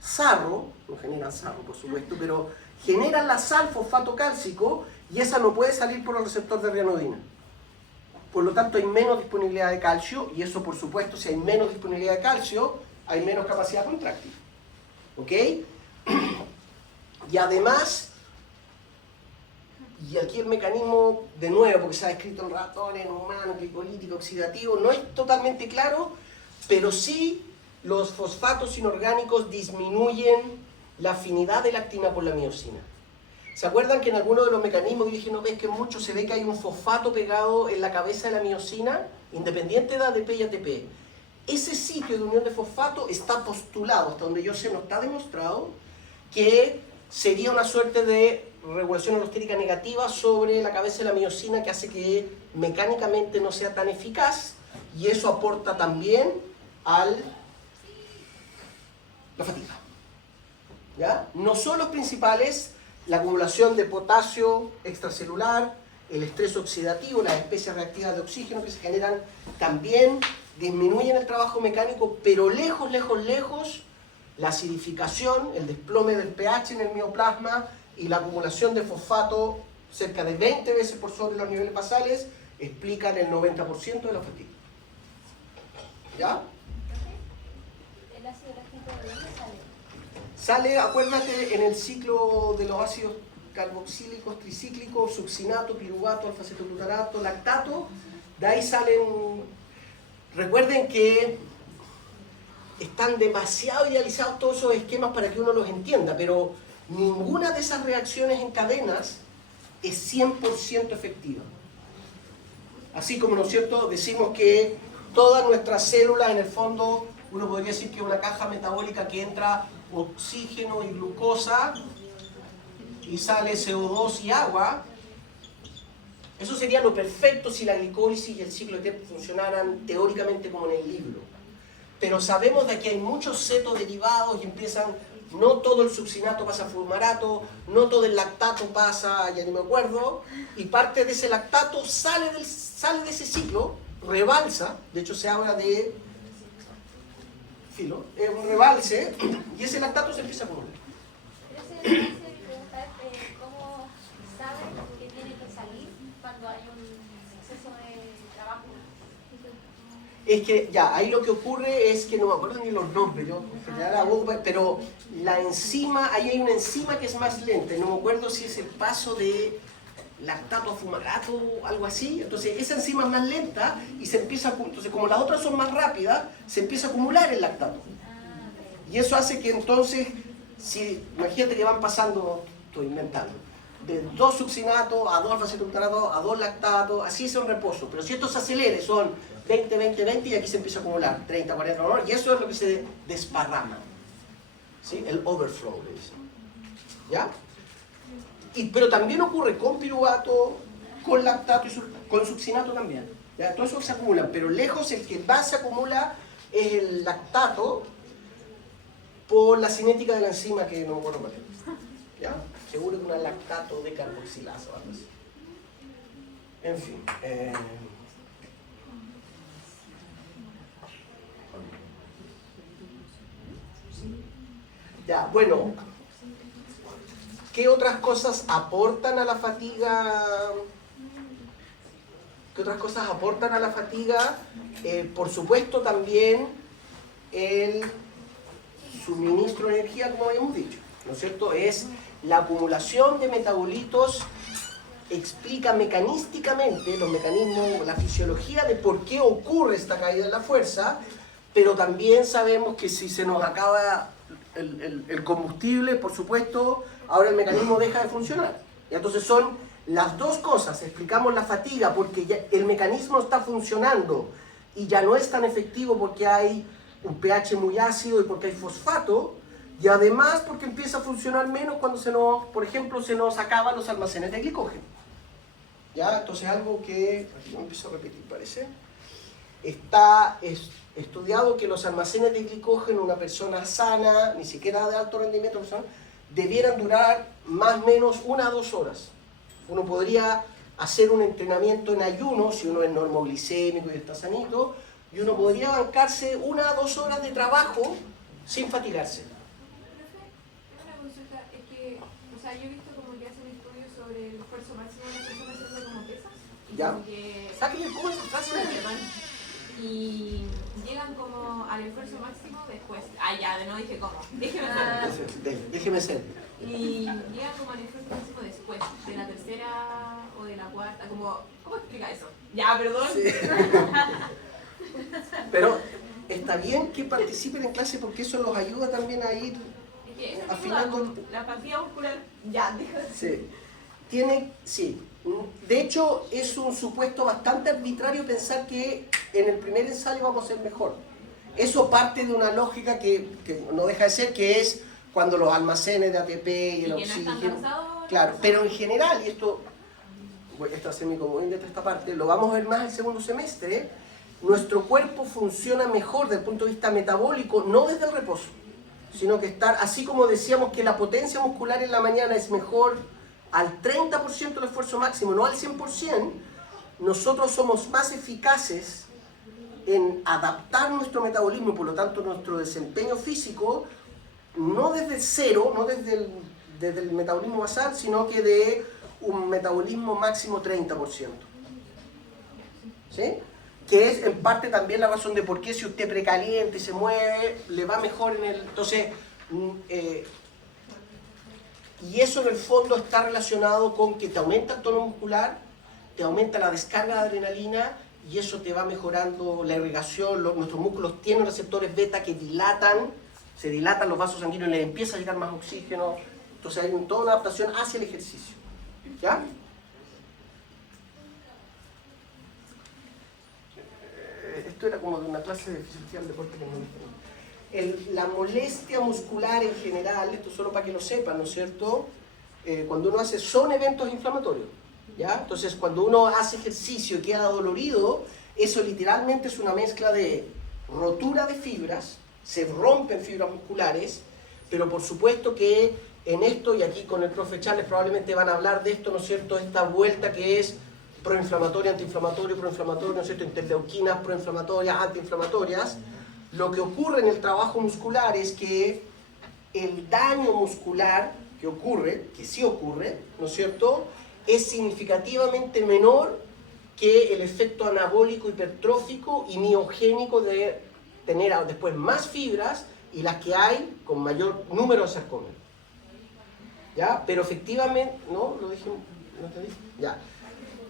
sarro, no generan sarro por supuesto, pero generan la sal fosfato cálcico y esa no puede salir por el receptor de rianodina. Por lo tanto hay menos disponibilidad de calcio y eso por supuesto, si hay menos disponibilidad de calcio, hay menos capacidad contráctil. ¿Ok? Y además, y aquí el mecanismo, de nuevo, porque se ha descrito en ratones, en humanos, glicolítico, oxidativo, no es totalmente claro, pero sí los fosfatos inorgánicos disminuyen la afinidad de la actina por la miosina. ¿Se acuerdan que en alguno de los mecanismos yo dije, no ves que mucho se ve que hay un fosfato pegado en la cabeza de la miosina, independiente de ADP y ATP? Ese sitio de unión de fosfato está postulado, hasta donde yo sé no está demostrado, que sería una suerte de regulación alostérica negativa sobre la cabeza de la miosina que hace que mecánicamente no sea tan eficaz y eso aporta también a la fatiga. ¿Ya? No son los principales la acumulación de potasio extracelular, el estrés oxidativo, las especies reactivas de oxígeno que se generan también disminuyen el trabajo mecánico, pero lejos, lejos, lejos, la acidificación, el desplome del pH en el mioplasma y la acumulación de fosfato cerca de 20 veces por sobre los niveles basales explican el 90% de la fatiga. ¿Ya? ¿El ácido láctico de dónde sale? Sale, acuérdate, en el ciclo de los ácidos carboxílicos, tricíclicos, succinato, piruvato, alfa-cetoglutarato, lactato, de ahí salen. Recuerden que están demasiado idealizados todos esos esquemas para que uno los entienda, pero ninguna de esas reacciones en cadenas es 100% efectiva. Así como, ¿no es cierto?, decimos que todas nuestras células, en el fondo, uno podría decir que es una caja metabólica que entra oxígeno y glucosa y sale CO2 y agua. Eso sería lo perfecto si la glicólisis y el ciclo de Krebs funcionaran teóricamente como en el libro. Pero sabemos de que hay muchos cetoderivados y empiezan, no todo el succinato pasa a fumarato, no todo el lactato pasa, ya ni me acuerdo, y parte de ese lactato sale de ese ciclo, rebalsa, de hecho se habla de filo, es un rebalse, y ese lactato se empieza a acumular. Pero ese me hace preguntar cómo saben que tiene que salir cuando hay un exceso de trabajo. Es que ya, ahí lo que ocurre es que no me acuerdo ni los nombres, yo en general hago, pero la enzima, ahí hay una enzima que es más lenta, no me acuerdo si es el paso de lactato a fumarato o algo así, entonces esa enzima es más lenta y se empieza a, entonces como las otras son más rápidas, se empieza a acumular el lactato. Y eso hace que entonces, si imagínate que van pasando, estoy inventando, de 2 succinatos a 2 alfa-cetoglutarato a 2 lactatos, así es un reposo, pero si esto se acelere, son 20, 20, 20 y aquí se empieza a acumular 30, 40, y eso es lo que se desparrama. ¿sí? El overflow, le dicen. ¿Ya? Pero también ocurre con piruvato, con lactato y con succinato también. ¿Ya? Todo eso se acumulan, pero lejos el que más se acumula es el lactato por la cinética de la enzima que no me acuerdo cuál es. ¿Ya? Seguro que una lactato de carboxilasa o algo así. En fin. Ya, bueno. ¿Qué otras cosas aportan a la fatiga? ¿Qué otras cosas aportan a la fatiga? Por supuesto también el suministro de energía, como habíamos dicho, ¿no es cierto? Es la acumulación de metabolitos, explica mecanísticamente los mecanismos, la fisiología de por qué ocurre esta caída de la fuerza, pero también sabemos que si se nos acaba el combustible, por supuesto, ahora el mecanismo deja de funcionar. Y entonces son las dos cosas. Explicamos la fatiga porque ya el mecanismo está funcionando y ya no es tan efectivo porque hay un pH muy ácido y porque hay fosfato, y además porque empieza a funcionar menos cuando por ejemplo, se nos acaban los almacenes de glicógeno. ¿Ya? Entonces algo que, aquí me empiezo a repetir, parece, está estudiado que los almacenes de glicógeno en una persona sana, ni siquiera de alto rendimiento, debieran durar más o menos 1 a 2 horas. Uno podría hacer un entrenamiento en ayuno, si uno es normoglicémico y está sanito, y uno podría bancarse 1 a 2 horas de trabajo sin fatigarse. Profe, una consulta, es que, o sea, yo he visto como que hacen estudios sobre el esfuerzo máximo de las personas haciendo como pesas. Y ¿Ya? como que... Sáquenle cómo esa frase. Y llegan como al esfuerzo máximo después. Ah, ya, de nuevo dije cómo. Déjeme ser. Y llegan como al esfuerzo máximo después, de la tercera o de la cuarta. ¿Cómo explica eso? Ya, perdón. Sí. Pero está bien que participen en clase porque eso los ayuda también a ir Es que eso afinando. la fatiga muscular. Ya, déjame. Sí. De hecho, es un supuesto bastante arbitrario pensar que en el primer ensayo vamos a ser mejor. Eso parte de una lógica que no deja de ser, que es cuando los almacenes de ATP y el oxígeno. Claro, pero en general, y esto voy a hacer mi comodín de esta parte, lo vamos a ver más el segundo semestre, nuestro cuerpo funciona mejor desde el punto de vista metabólico, no desde el reposo, sino que estar, así como decíamos que la potencia muscular en la mañana es mejor al 30% del esfuerzo máximo, no al 100%, nosotros somos más eficaces en adaptar nuestro metabolismo y por lo tanto nuestro desempeño físico, no desde cero, no desde el metabolismo basal, sino que de un metabolismo máximo 30%. ¿Sí? Que es en parte también la razón de por qué si usted precaliente y se mueve, le va mejor en el... Entonces, y eso en el fondo está relacionado con que te aumenta el tono muscular, te aumenta la descarga de adrenalina y eso te va mejorando la irrigación. Nuestros músculos tienen receptores beta que se dilatan los vasos sanguíneos y les empieza a llegar más oxígeno. Entonces hay toda una adaptación hacia el ejercicio. ¿Ya? Esto era como de una clase de fisiología del deporte que no la molestia muscular en general, esto solo para que lo sepan, ¿no es cierto? Cuando uno hace, son eventos inflamatorios, ¿ya? Entonces, cuando uno hace ejercicio y queda dolorido, eso literalmente es una mezcla de rotura de fibras, se rompen fibras musculares, pero por supuesto que en esto, y aquí con el profe Charles probablemente van a hablar de esto, ¿no es cierto? Esta vuelta que es proinflamatorio, antiinflamatorio, proinflamatorio, ¿no es cierto? Interleuquinas proinflamatorias, antiinflamatorias. Lo que ocurre en el trabajo muscular es que el daño muscular que ocurre, que sí ocurre, ¿no es cierto?, es significativamente menor que el efecto anabólico hipertrófico y miogénico de tener después más fibras y las que hay con mayor número de sarcómeros. ¿Ya? Pero efectivamente, ¿no? ¿Lo dije? ¿No te dije? Ya.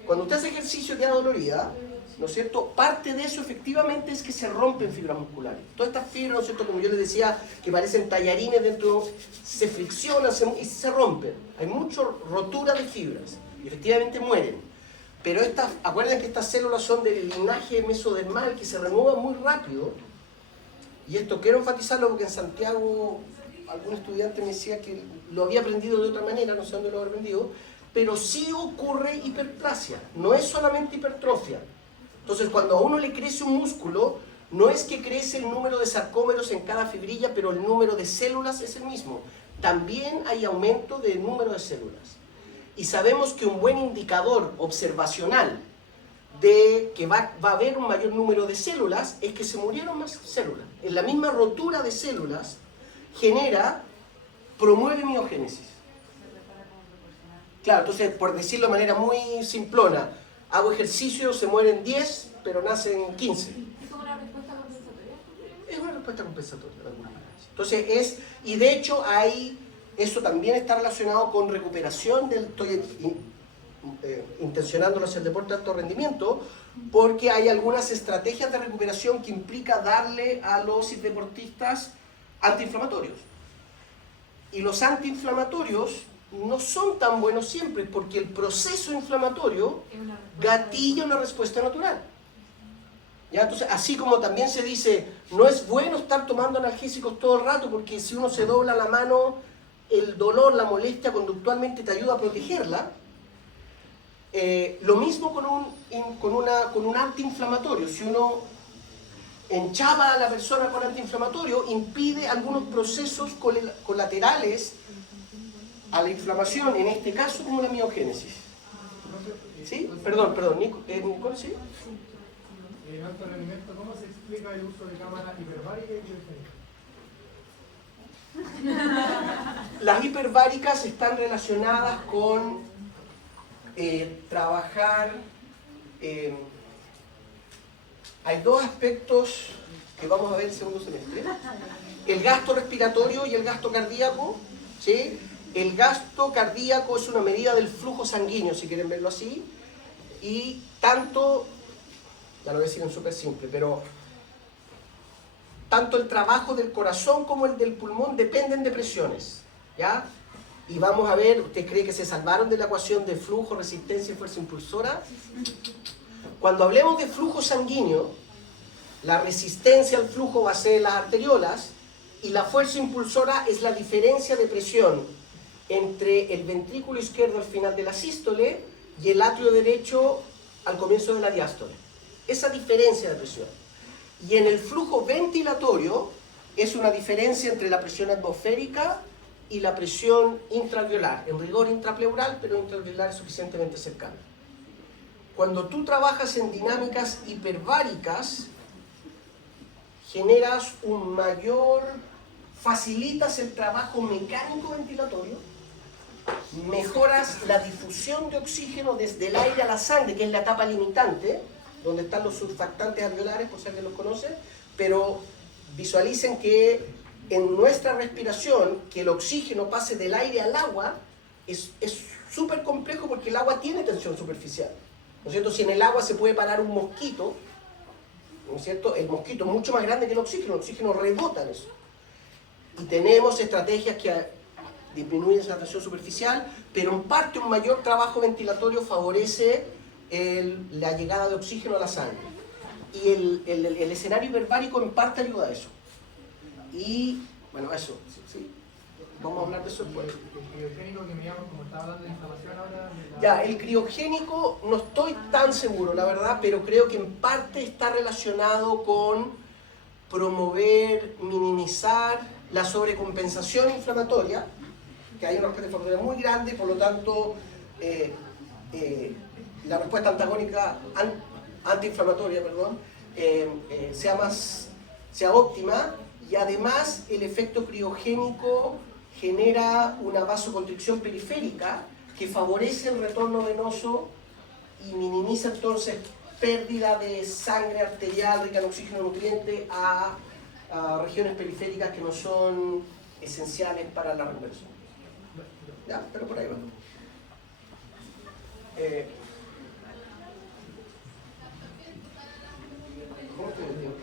Cuando usted hace ejercicio queda dolorida, ¿no es cierto? Parte de eso efectivamente es que se rompen fibras musculares. Todas estas fibras, ¿no es cierto? Como yo les decía, que parecen tallarines dentro, se friccionan y se rompen. Hay mucha rotura de fibras y efectivamente mueren. Pero acuérdense que estas células son del linaje mesodermal que se renuevan muy rápido. Y esto quiero enfatizarlo porque en Santiago algún estudiante me decía que lo había aprendido de otra manera, no sé dónde lo había aprendido, pero sí ocurre hiperplasia, no es solamente hipertrofia. Entonces, cuando a uno le crece un músculo, no es que crece el número de sarcómeros en cada fibrilla, pero el número de células es el mismo. También hay aumento del número de células. Y sabemos que un buen indicador observacional de que va a haber un mayor número de células es que se murieron más células. En la misma rotura de células promueve miogénesis. Claro, entonces, por decirlo de manera muy simplona, hago ejercicio, se mueren 10, pero nacen 15. ¿Es como una respuesta compensatoria? Es una respuesta compensatoria de alguna manera. Entonces y de hecho eso también está relacionado con recuperación estoy intencionándolo hacia el deporte de alto rendimiento, porque hay algunas estrategias de recuperación que implica darle a los deportistas antiinflamatorios. Y los antiinflamatorios no son tan buenos siempre, porque el proceso inflamatorio gatilla una respuesta natural. ¿Ya? Entonces, así como también se dice, no es bueno estar tomando analgésicos todo el rato, porque si uno se dobla la mano, el dolor, la molestia conductualmente te ayuda a protegerla. Lo mismo con un antiinflamatorio. Si uno enchapa a la persona con antiinflamatorio, impide algunos procesos colaterales a la inflamación, en este caso como la miogénesis. ¿Sí? Perdón, Nicole, ¿sí? En alto rendimiento, ¿cómo se explica el uso de cámara hiperbárica y criogénica? Las hiperbáricas están relacionadas con trabajar. Hay dos aspectos que vamos a ver en el segundo semestre: el gasto respiratorio y el gasto cardíaco. ¿Sí? El gasto cardíaco es una medida del flujo sanguíneo, si quieren verlo así, y tanto, ya lo voy a decir en súper simple, pero tanto el trabajo del corazón como el del pulmón dependen de presiones, ¿ya? Y vamos a ver, ¿usted cree que se salvaron de la ecuación de flujo, resistencia y fuerza impulsora? Cuando hablemos de flujo sanguíneo, la resistencia al flujo va a ser las arteriolas y la fuerza impulsora es la diferencia de presión entre el ventrículo izquierdo al final de la sístole y el atrio derecho al comienzo de la diástole. Esa diferencia de presión. Y en el flujo ventilatorio es una diferencia entre la presión atmosférica y la presión intraalveolar. En rigor intrapleural, pero intraalveolar es suficientemente cercana. Cuando tú trabajas en dinámicas hiperbáricas, generas facilitas el trabajo mecánico ventilatorio, mejoras la difusión de oxígeno desde el aire a la sangre, que es la etapa limitante, donde están los surfactantes alveolares, por si alguien los conoce, pero visualicen que en nuestra respiración, que el oxígeno pase del aire al agua, es súper complejo porque el agua tiene tensión superficial. ¿No es cierto? Si en el agua se puede parar un mosquito, ¿no es cierto? El mosquito es mucho más grande que el oxígeno rebota en eso. Y tenemos estrategias que disminuyen esa tensión superficial, pero en parte un mayor trabajo ventilatorio favorece la llegada de oxígeno a la sangre. Y el escenario hiperbárico en parte ayuda a eso. Y, bueno, eso, ¿sí? Vamos a hablar de eso después. El criogénico que me llaman, como estaba hablando de inflamación ahora... Ya, el criogénico no estoy tan seguro, la verdad, pero creo que en parte está relacionado con promover, minimizar la sobrecompensación inflamatoria, que hay una respuesta inflamatoria muy grande, por lo tanto, la respuesta antiinflamatoria, sea óptima, y además el efecto criogénico genera una vasoconstricción periférica que favorece el retorno venoso y minimiza entonces pérdida de sangre arterial rica en oxígeno y nutriente a regiones periféricas que no son esenciales para la recuperación. ¿Ya? Pero por ahí va. ¿Cómo estoy de tiempo?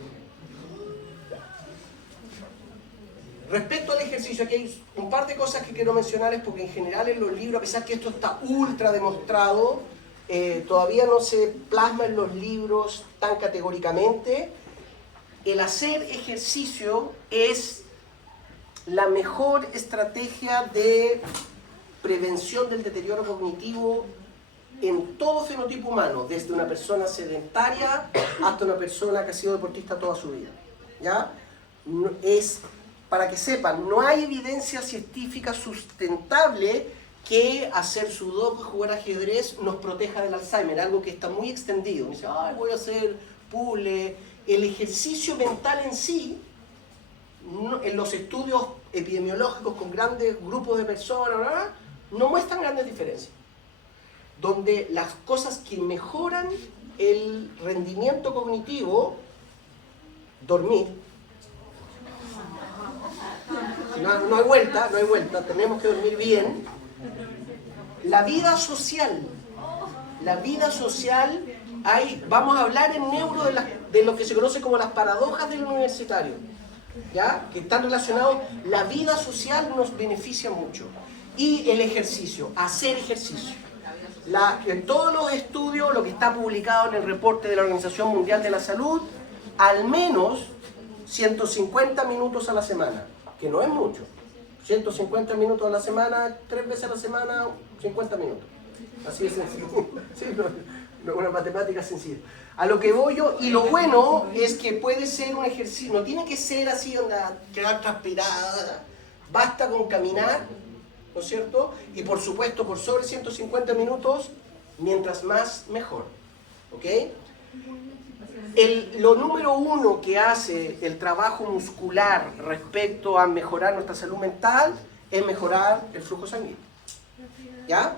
Respecto al ejercicio, aquí hay un par de cosas que quiero mencionarles porque en general en los libros, a pesar que esto está ultra demostrado, todavía no se plasma en los libros tan categóricamente. El hacer ejercicio es la mejor estrategia de prevención del deterioro cognitivo en todo fenotipo humano, desde una persona sedentaria hasta una persona que ha sido deportista toda su vida. ¿Ya? Es, para que sepan, no hay evidencia científica sustentable que hacer sudoku y jugar ajedrez nos proteja del Alzheimer, algo que está muy extendido. Dice, ay, voy a hacer puzzle. El ejercicio mental en sí, en los estudios epidemiológicos con grandes grupos de personas, ¿verdad?, no muestran grandes diferencias. Donde las cosas que mejoran el rendimiento cognitivo, dormir, no hay vuelta, tenemos que dormir bien. La vida social, vamos a hablar en neuro de lo que se conoce como las paradojas del universitario, ¿ya? Que están relacionados, la vida social nos beneficia mucho. Y el ejercicio, hacer ejercicio. En todos los estudios, lo que está publicado en el reporte de la Organización Mundial de la Salud, al menos 150 minutos a la semana, que no es mucho. 150 minutos a la semana, 3 veces a la semana, 50 minutos. Así de sencillo. Sí, una matemática sencilla. A lo que voy yo, y lo bueno es que puede ser un ejercicio, no tiene que ser así, quedar transpirada, basta con caminar, ¿no es cierto? Y por supuesto, por sobre 150 minutos, mientras más, mejor. ¿Ok? Lo número uno que hace el trabajo muscular respecto a mejorar nuestra salud mental es mejorar el flujo sanguíneo. ¿Ya?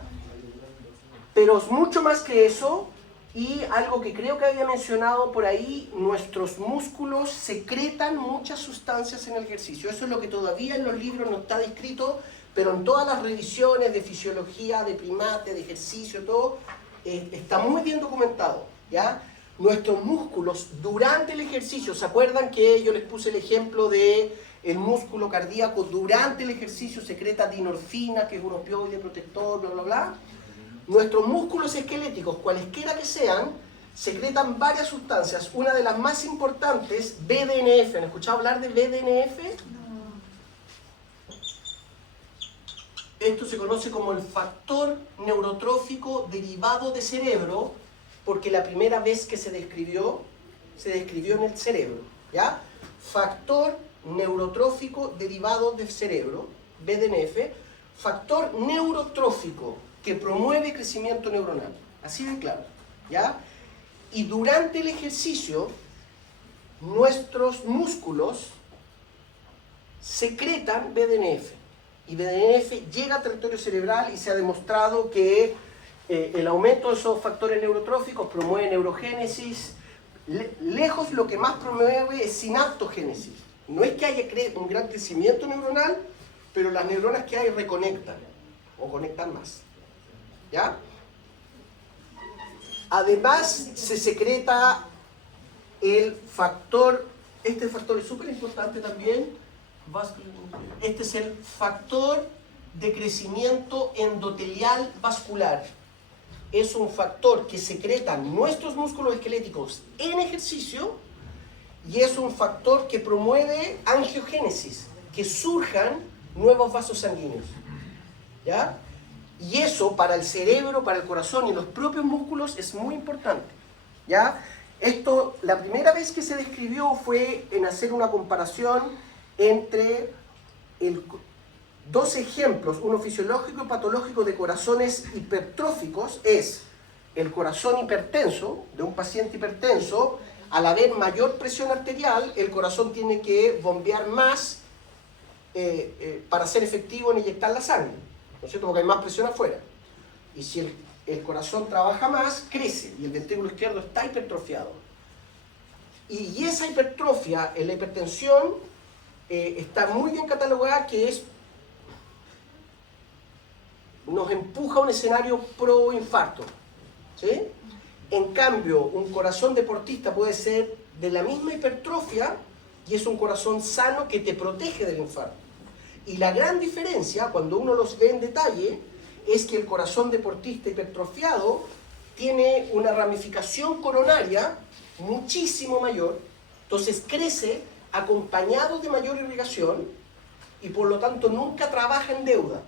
Pero es mucho más que eso, y algo que creo que había mencionado por ahí, nuestros músculos secretan muchas sustancias en el ejercicio. Eso es lo que todavía en los libros no está descrito, pero en todas las revisiones de fisiología, de primates, de ejercicio, todo, está muy bien documentado, ¿ya? Nuestros músculos durante el ejercicio, ¿se acuerdan que yo les puse el ejemplo de el músculo cardíaco durante el ejercicio secreta dinorfina, que es un opioide protector, bla, bla, bla? Nuestros músculos esqueléticos, cualesquiera que sean, secretan varias sustancias. Una de las más importantes, BDNF. ¿Han escuchado hablar de BDNF? Esto se conoce como el factor neurotrófico derivado de cerebro, porque la primera vez que se describió en el cerebro, ¿ya? Factor neurotrófico derivado del cerebro, BDNF, factor neurotrófico que promueve crecimiento neuronal, así de claro, ¿ya? Y durante el ejercicio, nuestros músculos secretan BDNF, y BDNF llega al territorio cerebral y se ha demostrado que el aumento de esos factores neurotróficos promueve neurogénesis. Lejos lo que más promueve es sinaptogénesis. No es que haya un gran crecimiento neuronal, pero las neuronas que hay reconectan o conectan más. ¿Ya? Además se secreta el factor, este factor es súper importante también, este es el factor de crecimiento endotelial vascular. Es un factor que secretan nuestros músculos esqueléticos en ejercicio, y es un factor que promueve angiogénesis, que surjan nuevos vasos sanguíneos. ¿Ya? Y eso para el cerebro, para el corazón y los propios músculos es muy importante. ¿Ya? Esto, la primera vez que se describió fue en hacer una comparación entre dos ejemplos, uno fisiológico y patológico de corazones hipertróficos. Es el corazón hipertenso, de un paciente hipertenso. Al haber mayor presión arterial, el corazón tiene que bombear más para ser efectivo en inyectar la sangre, ¿no es cierto? Porque hay más presión afuera. Y si el corazón trabaja más, crece, y el ventrículo izquierdo está hipertrofiado. Y esa hipertrofia en la hipertensión está muy bien catalogada, que nos empuja a un escenario pro infarto, ¿sí? En cambio, un corazón deportista puede ser de la misma hipertrofia y es un corazón sano que te protege del infarto. Y la gran diferencia, cuando uno los ve en detalle, es que el corazón deportista hipertrofiado tiene una ramificación coronaria muchísimo mayor, entonces crece acompañado de mayor irrigación, y por lo tanto nunca trabaja en deuda.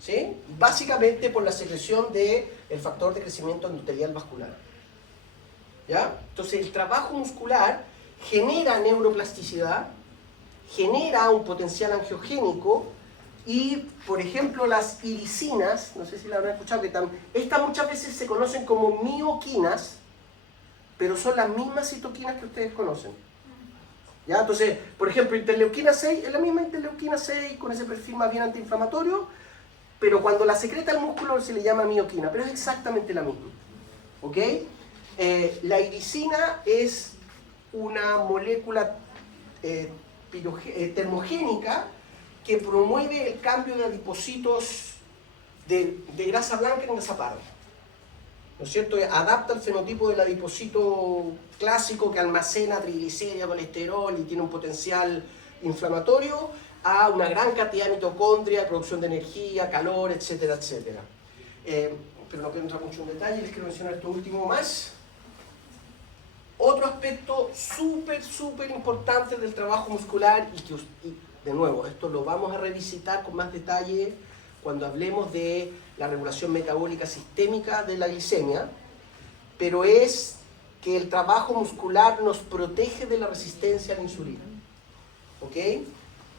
¿Sí? Básicamente por la secreción del factor de crecimiento endotelial vascular. ¿Ya? Entonces el trabajo muscular genera neuroplasticidad, genera un potencial angiogénico y, por ejemplo, las iricinas, no sé si la habrán escuchado, estas muchas veces se conocen como mioquinas, pero son las mismas citoquinas que ustedes conocen. ¿Ya? Entonces, por ejemplo, interleuquina 6 es la misma interleuquina 6 con ese perfil más bien antiinflamatorio, pero cuando la secreta el músculo se le llama mioquina, pero es exactamente la misma. ¿Ok? La iricina es una molécula termogénica que promueve el cambio de adipocitos de grasa blanca en grasa parda. ¿No es cierto? Adapta el fenotipo del adipocito clásico que almacena triglicéridos, colesterol y tiene un potencial inflamatorio a una gran cantidad de mitocondria, producción de energía, calor, etcétera, etcétera. Pero no quiero entrar mucho en detalle, les quiero mencionar esto último más. Otro aspecto súper importante del trabajo muscular y de nuevo, esto lo vamos a revisitar con más detalle cuando hablemos de la regulación metabólica sistémica de la glicemia, pero es que el trabajo muscular nos protege de la resistencia a la insulina. ¿Ok?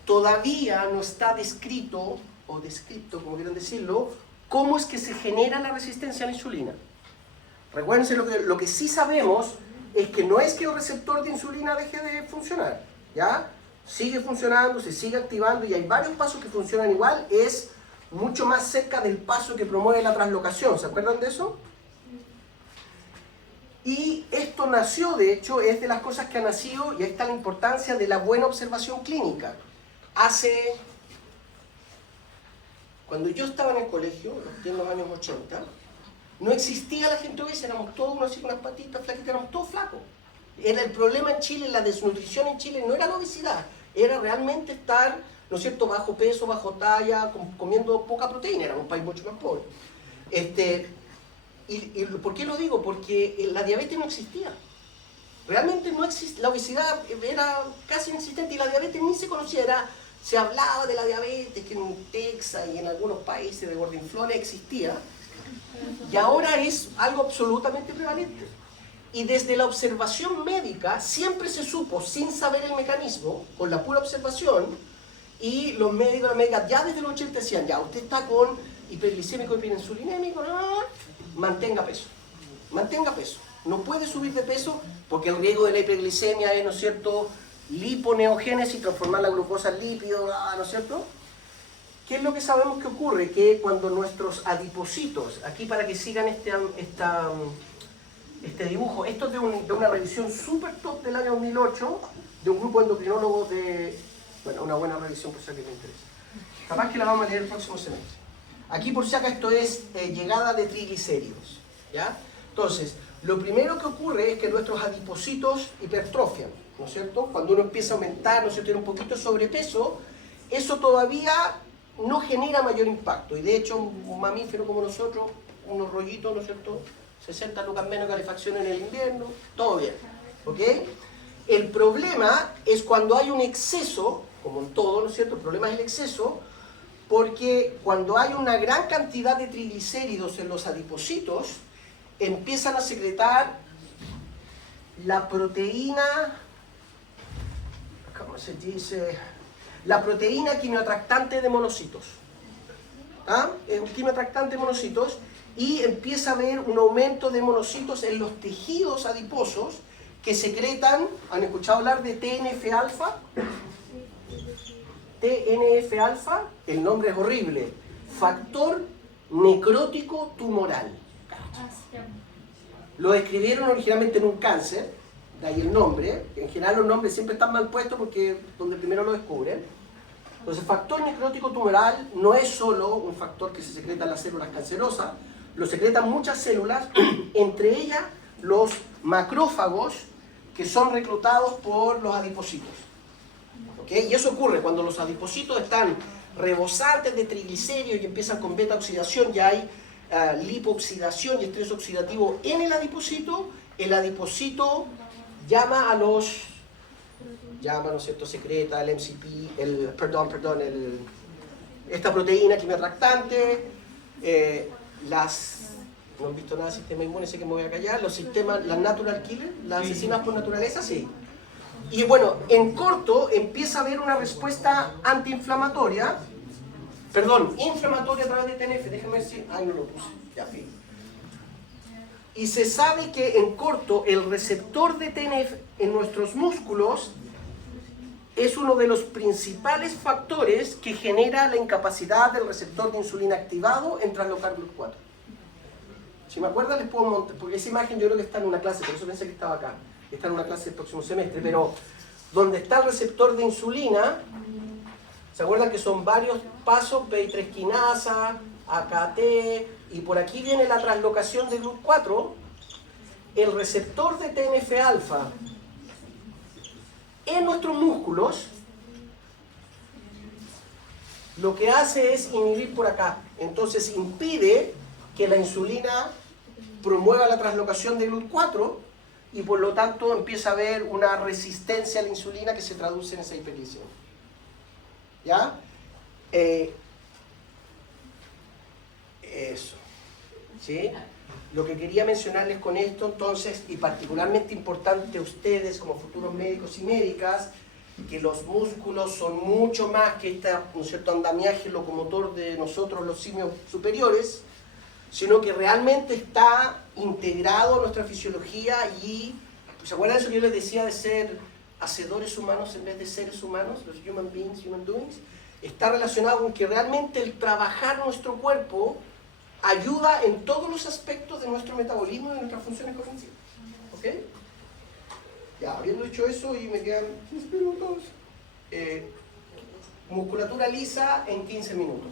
Todavía no está descrito, o descrito, como quieran decirlo, cómo es que se genera la resistencia a la insulina. Recuérdense, lo que sí sabemos es que no es que el receptor de insulina deje de funcionar, ¿ya? Sigue funcionando, se sigue activando y hay varios pasos que funcionan igual, es mucho más cerca del paso que promueve la translocación, ¿se acuerdan de eso? Y esto nació, de hecho, es de las cosas que ha nacido, y ahí está la importancia de la buena observación clínica. Cuando yo estaba en el colegio, en los años 80, no existía la gente obesa, éramos todos unos así con las patitas flaquitas, éramos todos flacos. Era el problema en Chile, la desnutrición en Chile no era la obesidad, era realmente estar, ¿no es cierto?, bajo peso, bajo talla, comiendo poca proteína, era un país mucho más pobre. ¿Por qué lo digo? Porque la diabetes no existía. Realmente no existía, la obesidad era casi inexistente y la diabetes ni se conocía, se hablaba de la diabetes, que en Texas y en algunos países de gordinflones existía, y ahora es algo absolutamente prevalente. Y desde la observación médica siempre se supo, sin saber el mecanismo, con la pura observación, y los médicos, las médicas ya desde los 80 decían, ya, usted está con hiperglicémico, hiperinsulinémico, mantenga peso, no puede subir de peso porque el riesgo de la hiperglicemia es, ¿no es cierto?, liponeogénesis, transformar la glucosa en lípido, ¿no es cierto? ¿Qué es lo que sabemos que ocurre? Que cuando nuestros adipocitos, aquí para que sigan este dibujo, esto es de una revisión súper top del año 2008, de un grupo de endocrinólogos bueno, una buena revisión por si a alguien le interesa. Capaz que la vamos a leer el próximo semestre. Aquí por si acaso esto es llegada de triglicéridos, ¿ya? Entonces, lo primero que ocurre es que nuestros adipocitos hipertrofian, ¿no es cierto? Cuando uno empieza a aumentar, ¿no es cierto?, tiene un poquito de sobrepeso, eso todavía no genera mayor impacto. Y de hecho, un mamífero como nosotros, unos rollitos, ¿no es cierto?, 60 lucas menos de calefacción en el invierno, todo bien, ¿ok? El problema es cuando hay un exceso, como en todo, ¿no es cierto? El problema es el exceso, porque cuando hay una gran cantidad de triglicéridos en los adipocitos, empiezan a secretar la proteína, ¿cómo se dice? La proteína quimioatractante de monocitos. ¿Ah? Es un quimioatractante de monocitos y empieza a haber un aumento de monocitos en los tejidos adiposos que secretan, ¿han escuchado hablar de TNF-alfa? TNF-alfa, el nombre es horrible, factor necrótico tumoral. Lo describieron originalmente en un cáncer, de ahí el nombre. En general los nombres siempre están mal puestos porque donde primero lo descubren. Entonces, factor necrótico tumoral no es solo un factor que se secreta en las células cancerosas, lo secretan muchas células, entre ellas los macrófagos que son reclutados por los adipocitos. ¿Okay? Y eso ocurre cuando los adipocitos están rebosantes de triglicéridos y empiezan con beta-oxidación, ya hay lipooxidación y estrés oxidativo en el adipocito llama a los llama, ¿no es cierto?, secreta, el MCP, esta proteína quimioatractante, no han visto nada del sistema inmune, sé que me voy a callar, los sistemas, las natural killers, las asesinas por naturaleza, sí. Y bueno, en corto empieza a haber una respuesta antiinflamatoria, inflamatoria a través de TNF, déjame decir, no lo puse, ya fin. Y se sabe que en corto el receptor de TNF en nuestros músculos es uno de los principales factores que genera la incapacidad del receptor de insulina activado en traslocar GLUT4. Si me acuerdan les puedo montar, porque esa imagen yo creo que está en una clase, por eso pensé que estaba acá, está en una clase del próximo semestre, pero donde está el receptor de insulina, ¿se acuerdan que son varios pasos? PI3 quinasa, AKT, y por aquí viene la translocación de GLUT4. El receptor de TNF-alfa en nuestros músculos lo que hace es inhibir por acá, entonces impide que la insulina promueva la translocación de GLUT4 y por lo tanto empieza a haber una resistencia a la insulina que se traduce en esa hiperglicemia. ¿Ya? Eso. ¿Sí? Lo que quería mencionarles con esto entonces, y particularmente importante a ustedes como futuros médicos y médicas, que los músculos son mucho más que este, ¿no es cierto?, andamiaje locomotor de nosotros los simios superiores, sino que realmente está integrado a nuestra fisiología y, ¿se acuerdan de eso que yo les decía de ser hacedores humanos en vez de seres humanos, los human beings, human doings? Está relacionado con que realmente el trabajar nuestro cuerpo ayuda en todos los aspectos de nuestro metabolismo y de nuestras funciones cognitivas. ¿Ok? Ya, habiendo dicho eso, y me quedan 10 minutos, musculatura lisa en 15 minutos.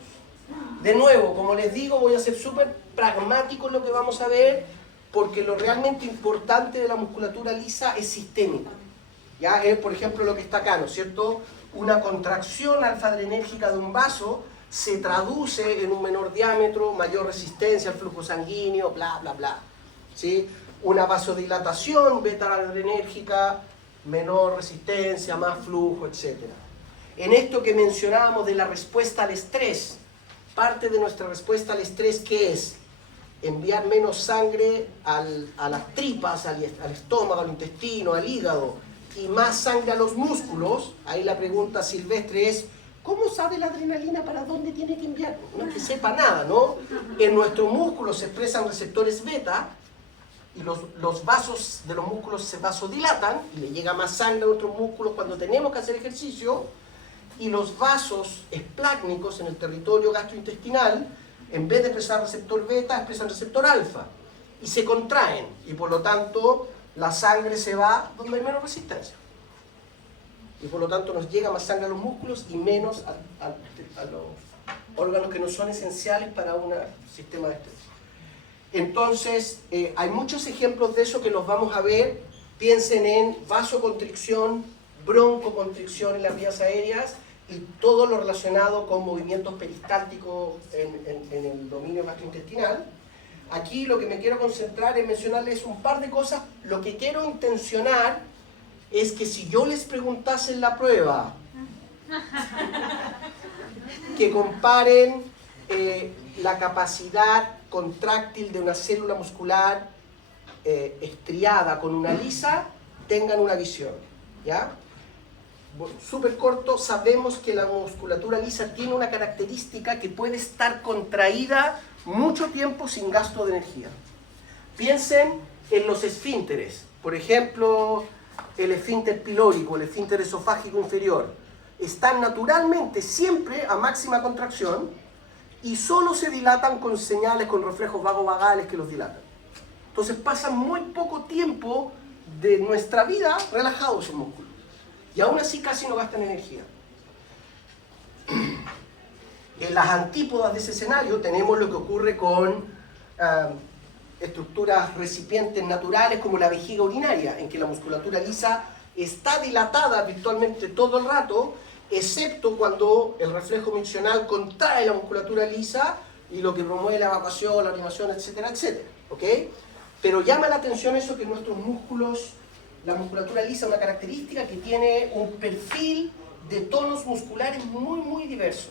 De nuevo, como les digo, voy a ser súper pragmático en lo que vamos a ver, porque lo realmente importante de la musculatura lisa es sistémico. ¿Ya? Es, por ejemplo, lo que está acá, ¿no es cierto? Una contracción alfa-adrenérgica de un vaso se traduce en un menor diámetro, mayor resistencia al flujo sanguíneo, bla, bla, bla. ¿Sí? Una vasodilatación beta-adrenérgica, menor resistencia, más flujo, etc. En esto que mencionábamos de la respuesta al estrés, parte de nuestra respuesta al estrés, ¿qué es? Enviar menos sangre a las tripas, al estómago, al intestino, al hígado, y más sangre a los músculos. Ahí la pregunta silvestre es, ¿cómo sabe la adrenalina para dónde tiene que enviar? No es que sepa nada, ¿no? En nuestros músculos se expresan receptores beta, y los vasos de los músculos se vasodilatan, y le llega más sangre a nuestros músculos cuando tenemos que hacer ejercicio, y los vasos esplácnicos en el territorio gastrointestinal, en vez de expresar receptor beta, expresan receptor alfa, y se contraen, y por lo tanto la sangre se va donde hay menos resistencia. Y por lo tanto nos llega más sangre a los músculos y menos a los órganos que no son esenciales para un sistema de estrés. Entonces, hay muchos ejemplos de eso que los vamos a ver. Piensen en vasoconstricción, broncoconstricción en las vías aéreas y todo lo relacionado con movimientos peristálticos en el dominio gastrointestinal. Aquí lo que me quiero concentrar es mencionarles un par de cosas. Lo que quiero intencionar es que si yo les preguntase en la prueba que comparen la capacidad contráctil de una célula muscular estriada con una lisa, tengan una visión, ¿ya? Súper corto, sabemos que la musculatura lisa tiene una característica que puede estar contraída mucho tiempo sin gasto de energía. Piensen en los esfínteres, por ejemplo, el esfínter pilórico, el esfínter esofágico inferior, están naturalmente siempre a máxima contracción y solo se dilatan con señales, con reflejos vagovagales que los dilatan. Entonces pasan muy poco tiempo de nuestra vida relajados esos músculos. Y aún así casi no gastan energía. En las antípodas de ese escenario tenemos lo que ocurre con estructuras recipientes naturales como la vejiga urinaria, en que la musculatura lisa está dilatada virtualmente todo el rato, excepto cuando el reflejo miccional contrae la musculatura lisa y lo que promueve la evacuación, la orinación, etcétera, etcétera. ¿Okay? Pero llama la atención eso que nuestros músculos la musculatura lisa es una característica que tiene un perfil de tonos musculares muy diverso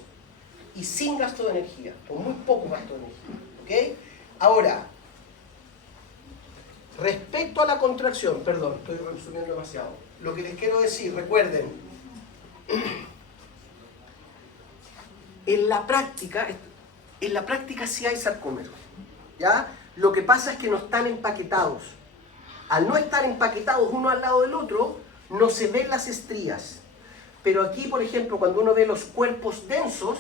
y sin gasto de energía, o muy poco gasto de energía. ¿Ok? Ahora, respecto a la contracción, perdón, estoy resumiendo demasiado. Lo que les quiero decir, recuerden, en la práctica sí hay sarcómeros, ¿ya? Lo que pasa es que no están empaquetados. Al no estar empaquetados uno al lado del otro, no se ven las estrías. Pero aquí, por ejemplo, cuando uno ve los cuerpos densos,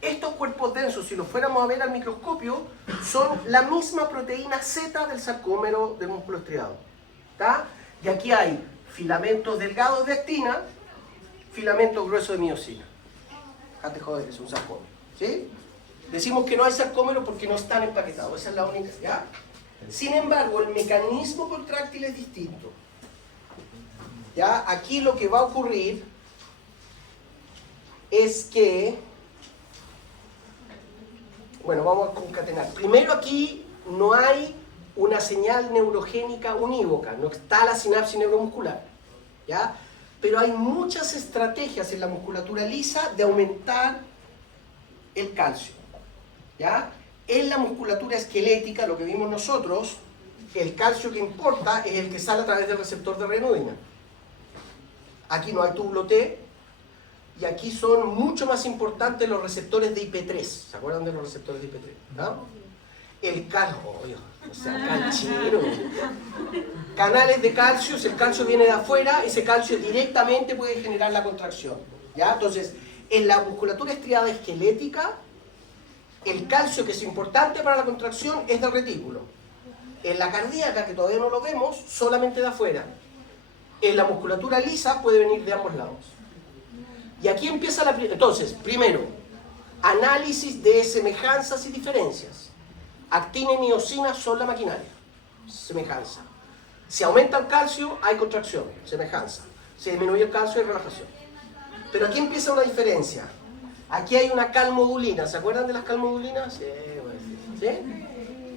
estos cuerpos densos, si los fuéramos a ver al microscopio, son la misma proteína Z del sarcómero del músculo estriado. ¿Tá? Y aquí hay filamentos delgados de actina, filamentos gruesos de miosina. Déjate joder, es un sarcómero. ¿Sí? Decimos que no hay sarcómero porque no están empaquetados. Esa es la única. ¿Ya? Sin embargo, el mecanismo contráctil es distinto. ¿Ya? Aquí lo que va a ocurrir es que, bueno, vamos a concatenar. Primero, aquí no hay una señal neurogénica unívoca, no está la sinapsis neuromuscular, ¿ya? Pero hay muchas estrategias en la musculatura lisa de aumentar el calcio, ¿ya? En la musculatura esquelética, lo que vimos nosotros, el calcio que importa es el que sale a través del receptor de renudina. Aquí no hay túbulo T, y aquí son mucho más importantes los receptores de IP3. ¿Se acuerdan de los receptores de IP3? ¿No? El calcio, o sea, calchero. Canales de calcio, si el calcio viene de afuera, ese calcio directamente puede generar la contracción, ¿ya? Entonces, en la musculatura estriada esquelética, el calcio que es importante para la contracción es del retículo. En la cardíaca, que todavía no lo vemos, solamente de afuera. En la musculatura lisa puede venir de ambos lados. Y aquí empieza la... Entonces, primero, análisis de semejanzas y diferencias. Actina y miosina son la maquinaria. Semejanza. Si aumenta el calcio, hay contracción. Semejanza. Si disminuye el calcio, hay relajación. Pero aquí empieza una diferencia. Aquí hay una calmodulina. ¿Se acuerdan de las calmodulinas? Sí, bueno, ¿sí?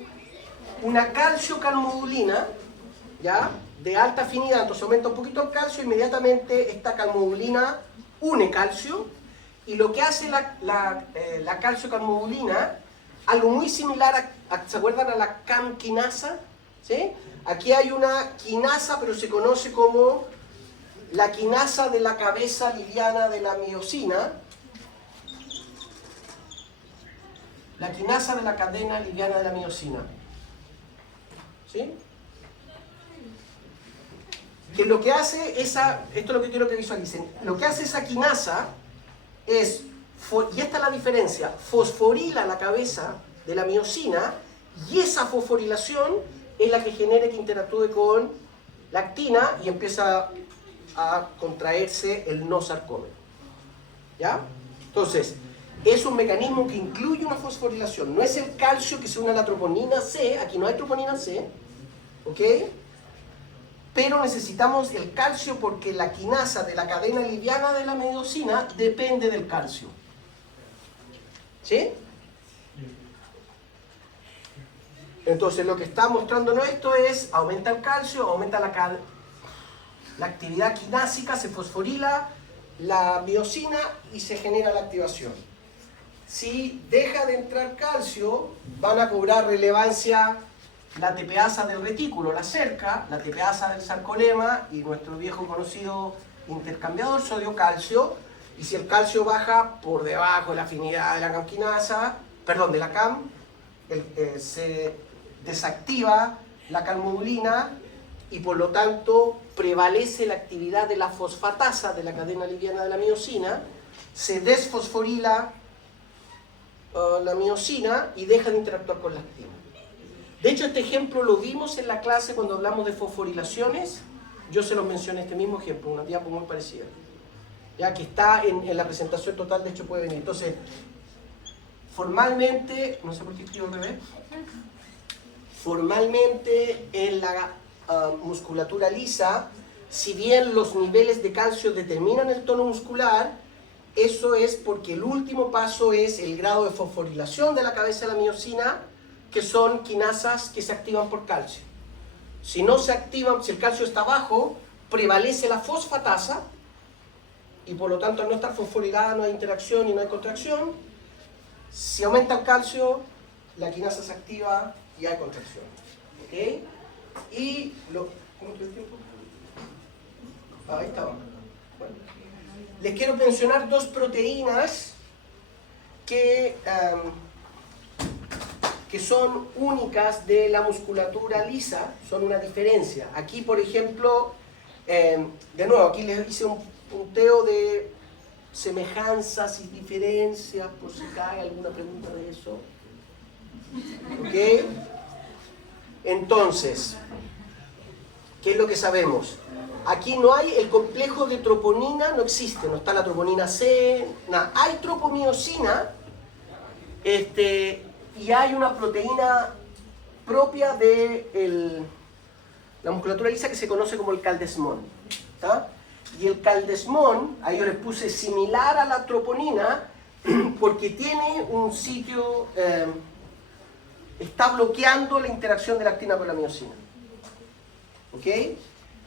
Una calciocalmodulina, ¿ya? De alta afinidad. Entonces aumenta un poquito el calcio, inmediatamente esta calmodulina une calcio, y lo que hace la calciocalmodulina, algo muy similar ¿se acuerdan a la CAM quinasa? ¿Sí? Aquí hay una quinasa, pero se conoce como la quinasa de la cabeza liviana de la miosina. La quinasa de la cadena liviana de la miosina. ¿Sí? Que lo que hace esa, esto es lo que quiero que visualicen, lo que hace esa quinasa es, y esta es la diferencia, fosforila la cabeza de la miosina, y esa fosforilación es la que genera que interactúe con la actina y empieza a contraerse el no sarcómero. ¿Ya? Entonces, es un mecanismo que incluye una fosforilación, no es el calcio que se une a la troponina C, aquí no hay troponina C, ¿ok? Pero necesitamos el calcio porque la quinasa de la cadena liviana de la miosina depende del calcio. ¿Sí? Entonces lo que está mostrándonos esto es, aumenta el calcio, aumenta la actividad quinásica, se fosforila la miosina y se genera la activación. Si deja de entrar calcio, van a cobrar relevancia la tepeasa del retículo, la cerca, la tepeasa del sarcolema y nuestro viejo conocido intercambiador sodio-calcio. Y si el calcio baja por debajo de la afinidad de la camquinasa, perdón, de la CAM, se desactiva la calmodulina y por lo tanto prevalece la actividad de la fosfatasa de la cadena liviana de la miosina, se desfosforila la miosina y deja de interactuar con la actina. De hecho, este ejemplo lo vimos en la clase cuando hablamos de fosforilaciones. Yo se los mencioné este mismo ejemplo, una diapo muy parecida. Ya que está en la presentación total, de hecho puede venir. Entonces, formalmente, no sé por qué escribo al revés, formalmente en la musculatura lisa, si bien los niveles de calcio determinan el tono muscular, eso es porque el último paso es el grado de fosforilación de la cabeza de la miosina, que son quinasas que se activan por calcio. Si no se activa, si el calcio está bajo, prevalece la fosfatasa y por lo tanto al no estar fosforilada no hay interacción y no hay contracción. Si aumenta el calcio, la quinasa se activa y hay contracción. ¿Ok? Y ¿cómo te el tiempo? Ahí estaba. Bueno. Les quiero mencionar dos proteínas que son únicas de la musculatura lisa, son una diferencia. Aquí, por ejemplo, de nuevo, aquí les hice un punteo de semejanzas y diferencias, por si cae alguna pregunta de eso. ¿Ok? Entonces, ¿qué es lo que sabemos? Aquí no hay el complejo de troponina, no existe, no está la troponina C, nada. Hay tropomiosina, y hay una proteína propia de la musculatura lisa que se conoce como el caldesmón. ¿Tá? Y el caldesmón, ahí yo les puse similar a la troponina, porque tiene un sitio, está bloqueando la interacción de la actina con la miosina. ¿Ok?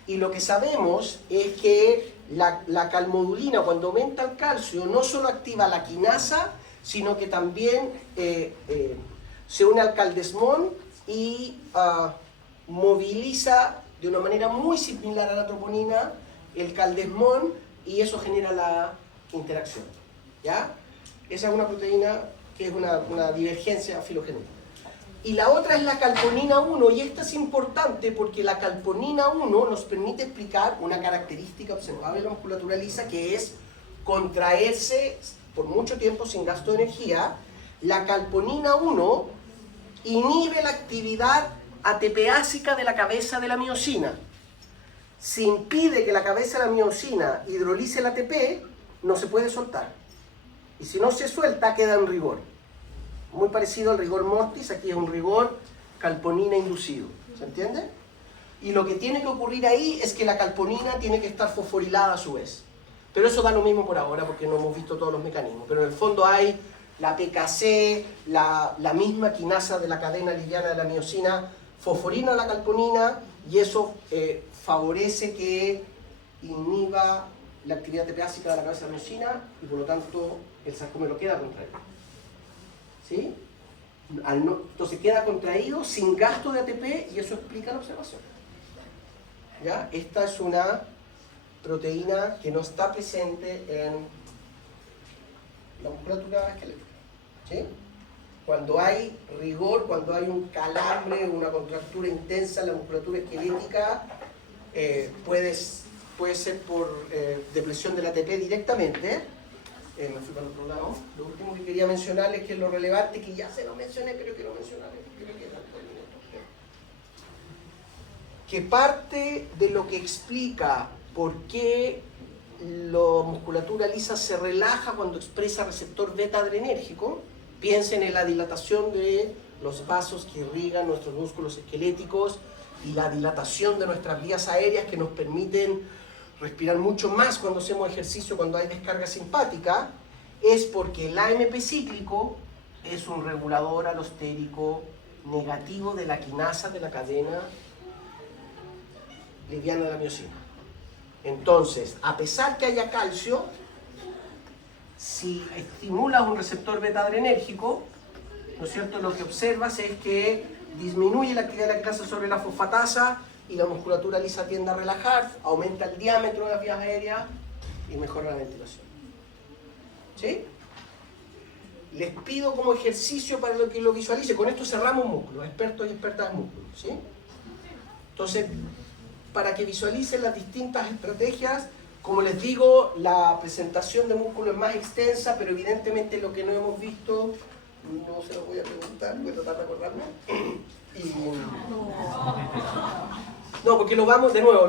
Y lo que sabemos es que la calmodulina, cuando aumenta el calcio, no solo activa la quinasa, sino que también se une al caldesmón y moviliza de una manera muy similar a la troponina el caldesmón y eso genera la interacción. ¿Ya? Esa es una proteína que es una divergencia filogenética. Y la otra es la calponina 1, y esta es importante porque la calponina 1 nos permite explicar una característica observable de la musculatura lisa, que es contraerse por mucho tiempo sin gasto de energía. La calponina 1 inhibe la actividad ATPásica de la cabeza de la miosina. Si impide que la cabeza de la miosina hidrolice el ATP, no se puede soltar. Y si no se suelta, queda en rigor. Muy parecido al rigor mortis, aquí es un rigor calponina inducido. ¿Se entiende? Y lo que tiene que ocurrir ahí es que la calponina tiene que estar fosforilada a su vez. Pero eso da lo mismo por ahora porque no hemos visto todos los mecanismos. Pero en el fondo hay la PKC, la misma quinasa de la cadena liviana de la miosina, fosforina la calponina y eso favorece que inhiba la actividad ATPásica de la cabeza de la miosina y por lo tanto el sarcómero queda contraído. ¿Sí? Entonces queda contraído sin gasto de ATP y eso explica la observación. ¿Ya? Esta es una proteína que no está presente en la musculatura esquelética. ¿Sí? Cuando hay rigor, cuando hay un calambre, una contractura intensa en la musculatura esquelética, puede ser por depresión del ATP directamente. Me fui para el otro lado. Lo último que quería mencionarles, que es lo relevante, que ya se lo mencioné, pero quiero mencionarles, que parte de lo que explica por qué la musculatura lisa se relaja cuando expresa receptor beta adrenérgico. Piensen en la dilatación de los vasos que irrigan nuestros músculos esqueléticos y la dilatación de nuestras vías aéreas que nos permiten respirar mucho más cuando hacemos ejercicio, cuando hay descarga simpática, es porque el AMP cíclico es un regulador alostérico negativo de la quinasa de la cadena liviana de la miosina. Entonces, a pesar que haya calcio, si estimulas un receptor beta adrenérgico, ¿no es cierto? Lo que observas es que disminuye la actividad de la quinasa sobre la fosfatasa y la musculatura lisa tiende a relajar, aumenta el diámetro de las vías aéreas y mejora la ventilación. ¿Sí? Les pido como ejercicio para que lo visualice. Con esto cerramos músculos, expertos y expertas en músculos. ¿Sí? Entonces, para que visualicen las distintas estrategias, como les digo, la presentación de músculo es más extensa, pero evidentemente lo que no hemos visto, no se lo voy a preguntar, voy a tratar de acordarme. No, porque lo vamos, de nuevo,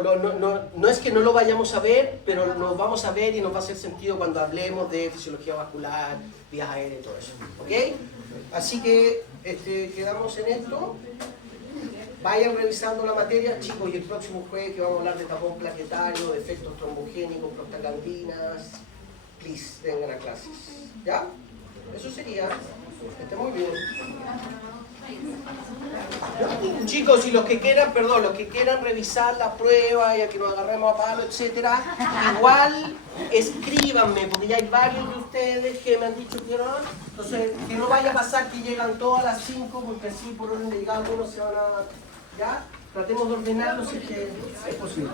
no es que no lo vayamos a ver, pero lo vamos a ver y nos va a hacer sentido cuando hablemos de fisiología vascular, vías aéreas y todo eso. ¿Ok? Así que quedamos en esto. Vayan revisando la materia, chicos, y el próximo jueves que vamos a hablar de tapón plaquetario, de efectos trombogénicos, prostaglandinas, please, vengan a clases. ¿Ya? Eso sería. Está muy bien. Chicos, y los que quieran, perdón, los que quieran revisar la prueba y a que nos agarremos a palo, etcétera, igual escríbanme, porque ya hay varios de ustedes que me han dicho que no. Entonces, que no vaya a pasar que llegan todas las 5, porque así por orden de llegada algunos se van a... ¿Ya? Tratemos de ordenarlos si es que es posible.